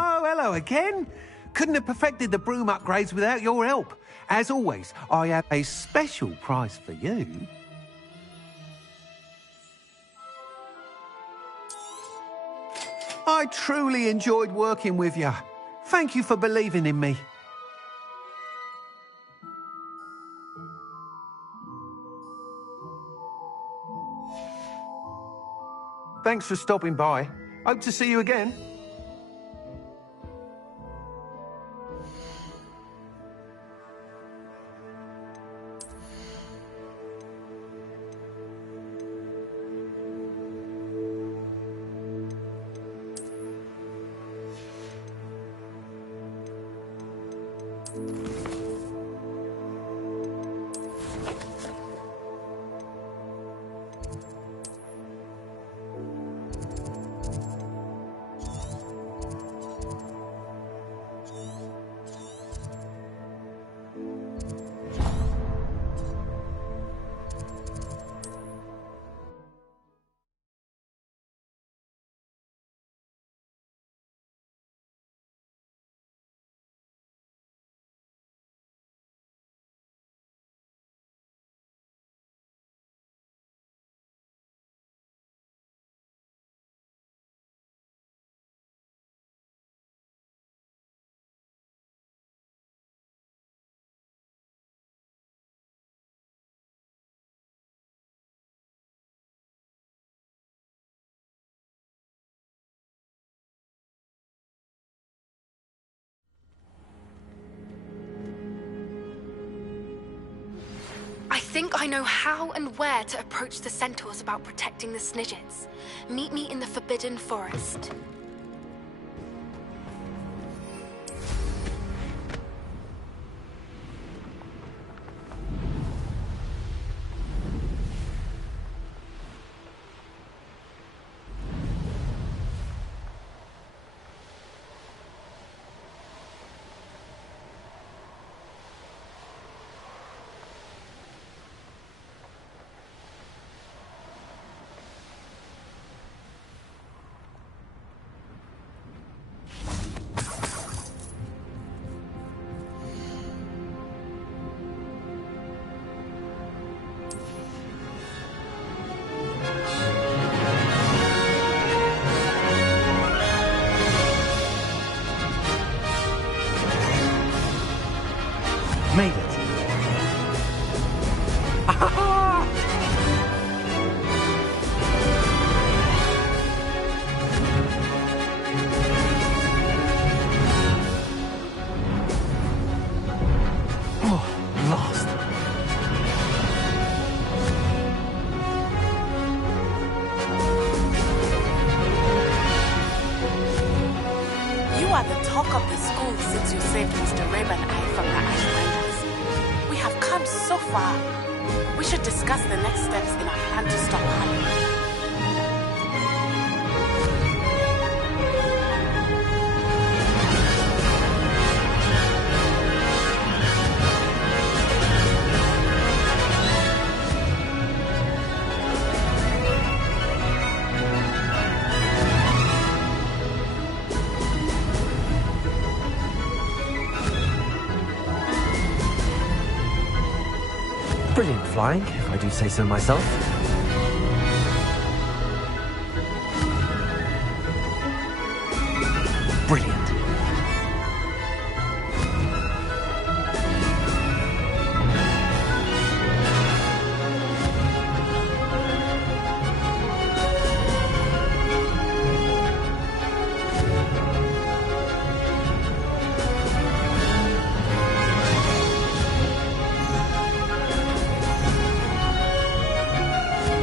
Oh, hello again. Couldn't have perfected the broom upgrades without your help. As always, I have a special prize for you. I truly enjoyed working with you. Thank you for believing in me. Thanks for stopping by. Hope to see you again. I think I know how and where to approach the centaurs about protecting the Snidgets. Meet me in the Forbidden Forest. Made it. Lost. You are the talk of the school since you saved Mr. Raven and I from the Ashwinders. We have come so far. We should discuss the next steps in our plan to stop Harley. Brilliant flying, if I do say so myself. Brilliant.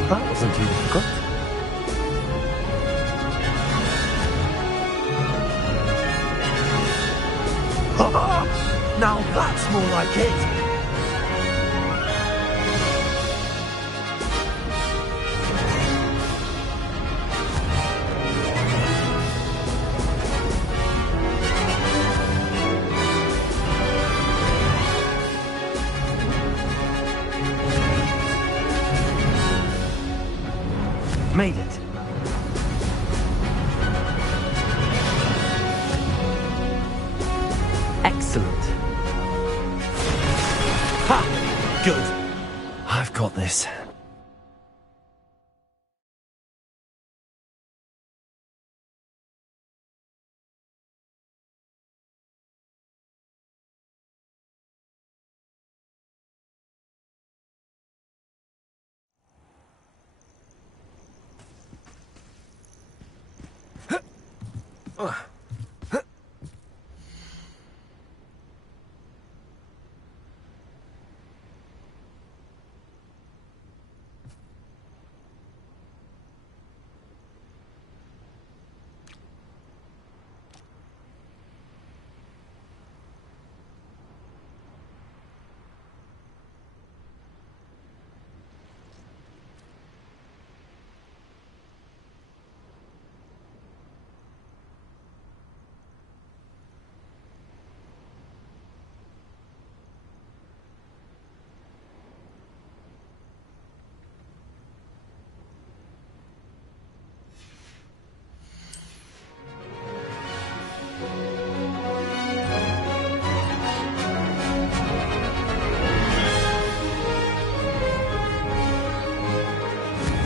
That wasn't too difficult. Now that's more like it! Made it. Excellent. Ha! Good. I've got this.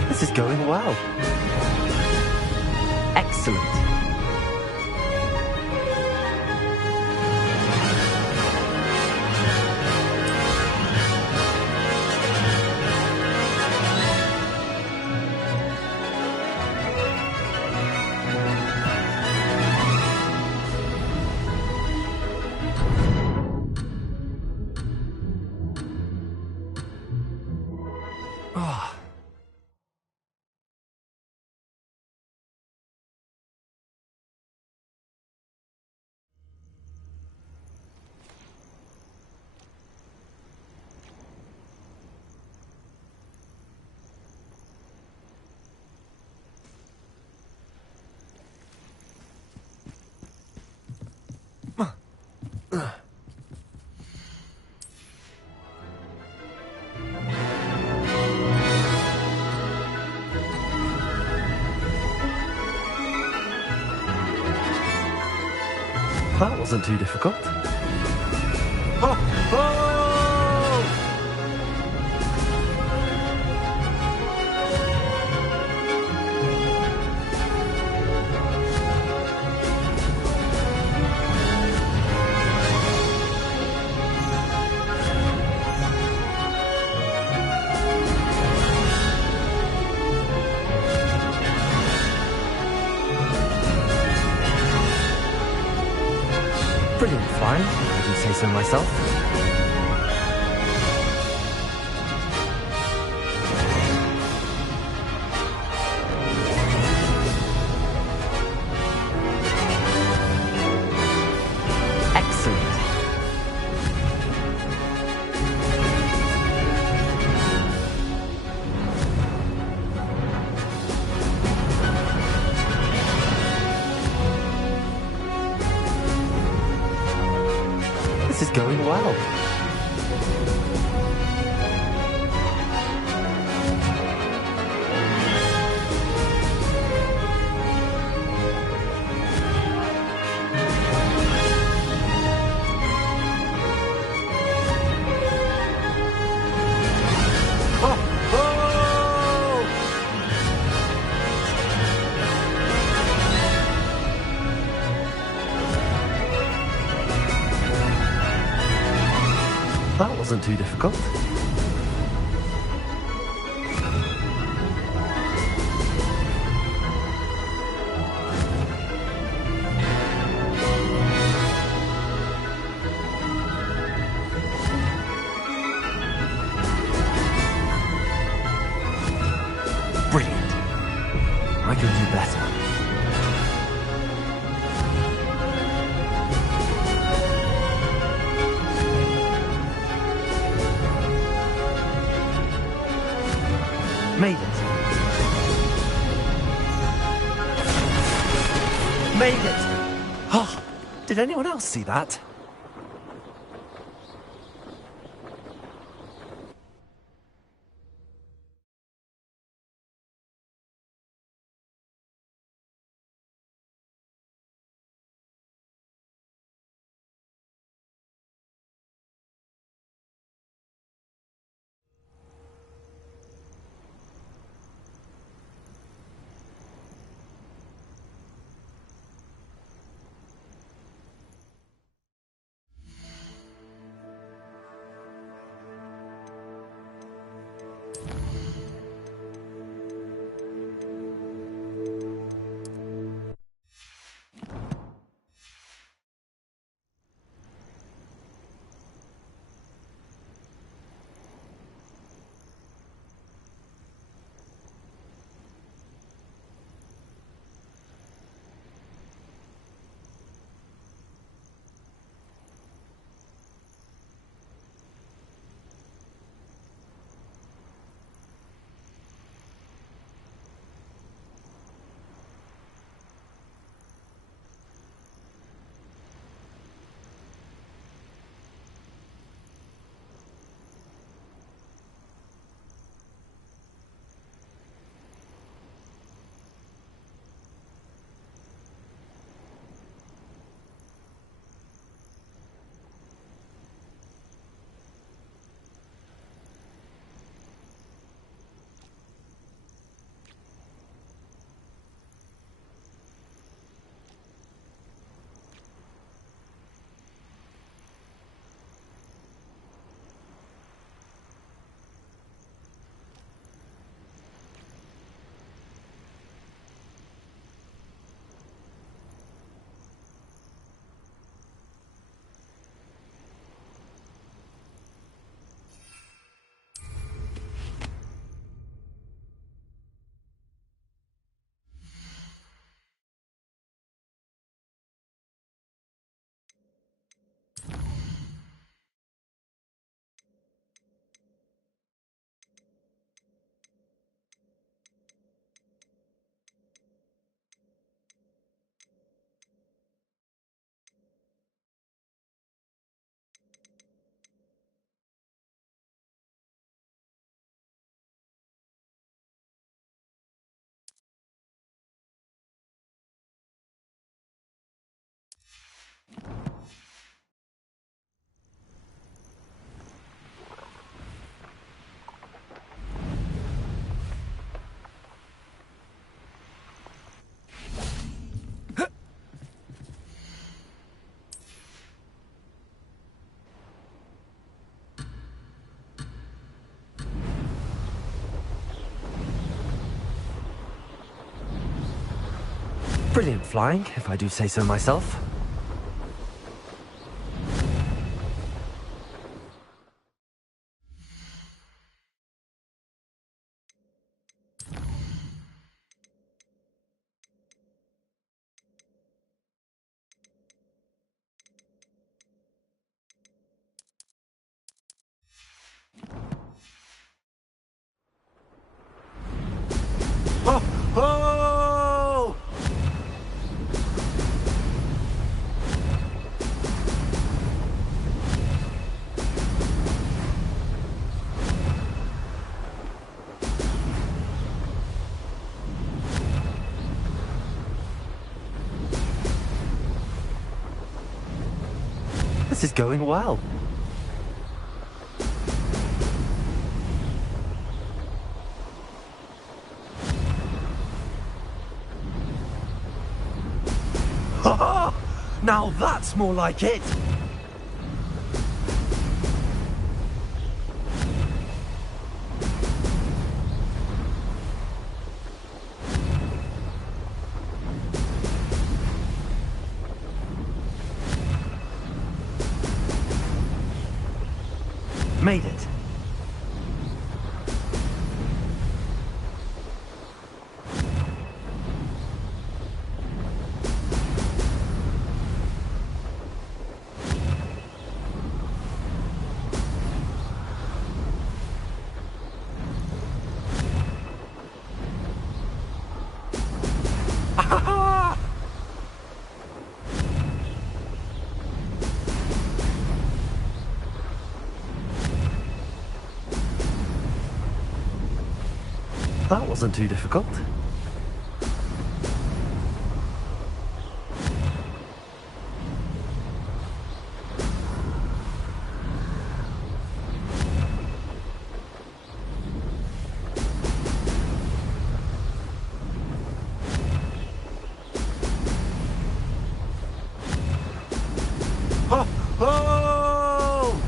This is going well. Excellent. That wasn't too difficult. Brilliant flying, if I do say so myself. This is going well. That wasn't too difficult. Brilliant. I can do better. Made it. Made it! Oh, did anyone else see that? Brilliant flying, if I do say so myself. This is going well. Ha ha! Now that's more like it! Made it. That wasn't too difficult. Oh! Oh!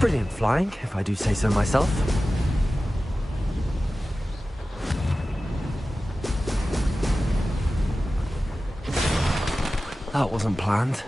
Brilliant flying, if I do say so myself. That wasn't planned.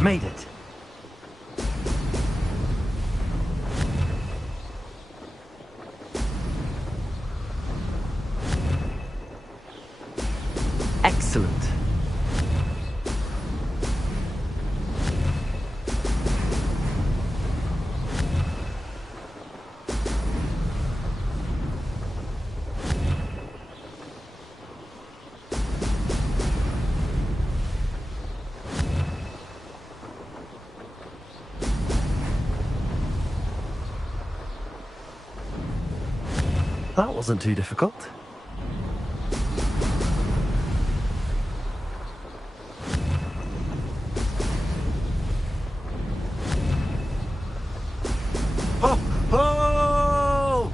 Made it. Excellent. That wasn't too difficult. Oh! Oh!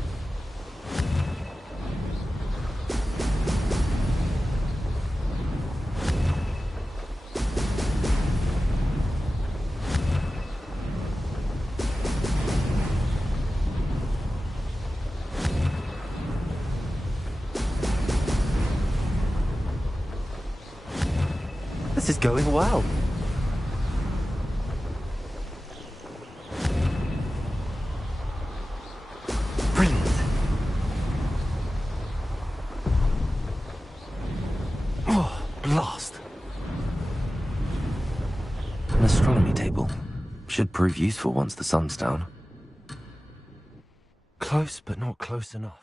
This is going well. Brilliant. Oh, blast. An astronomy table. Should prove useful once the sun's down. Close, but not close enough.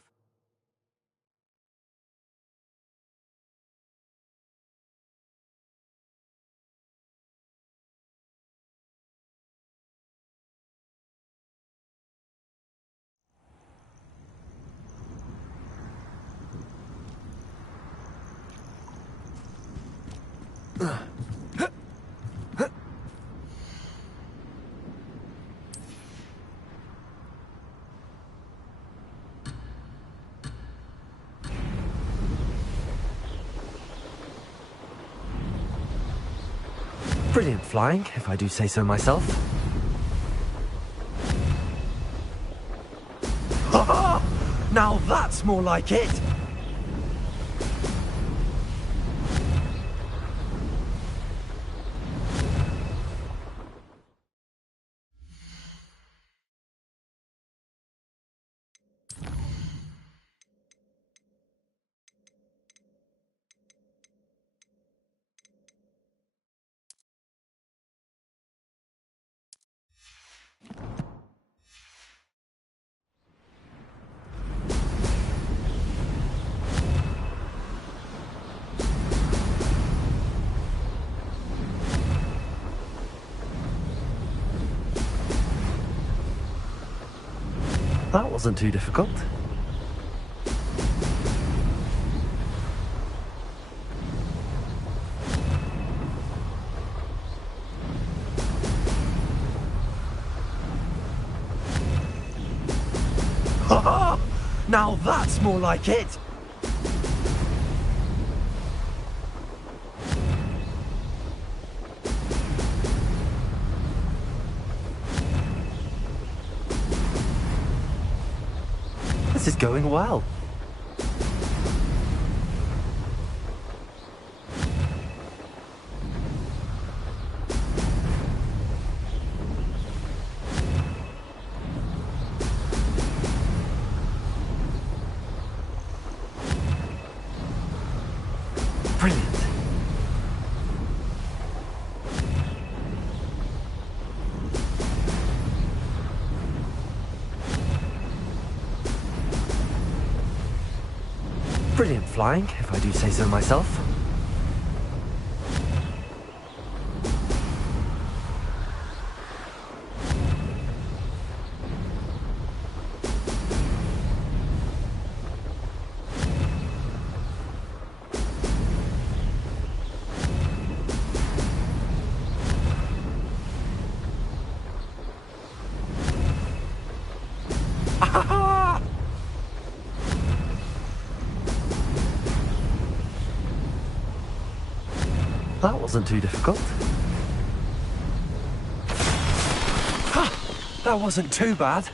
Brilliant flying, if I do say so myself. Ha ha! Now that's more like it! That wasn't too difficult. Ha ha! Now that's more like it! This is going well. Brilliant. Brilliant flying, if I do say so myself. That wasn't too difficult. Ha! That wasn't too bad.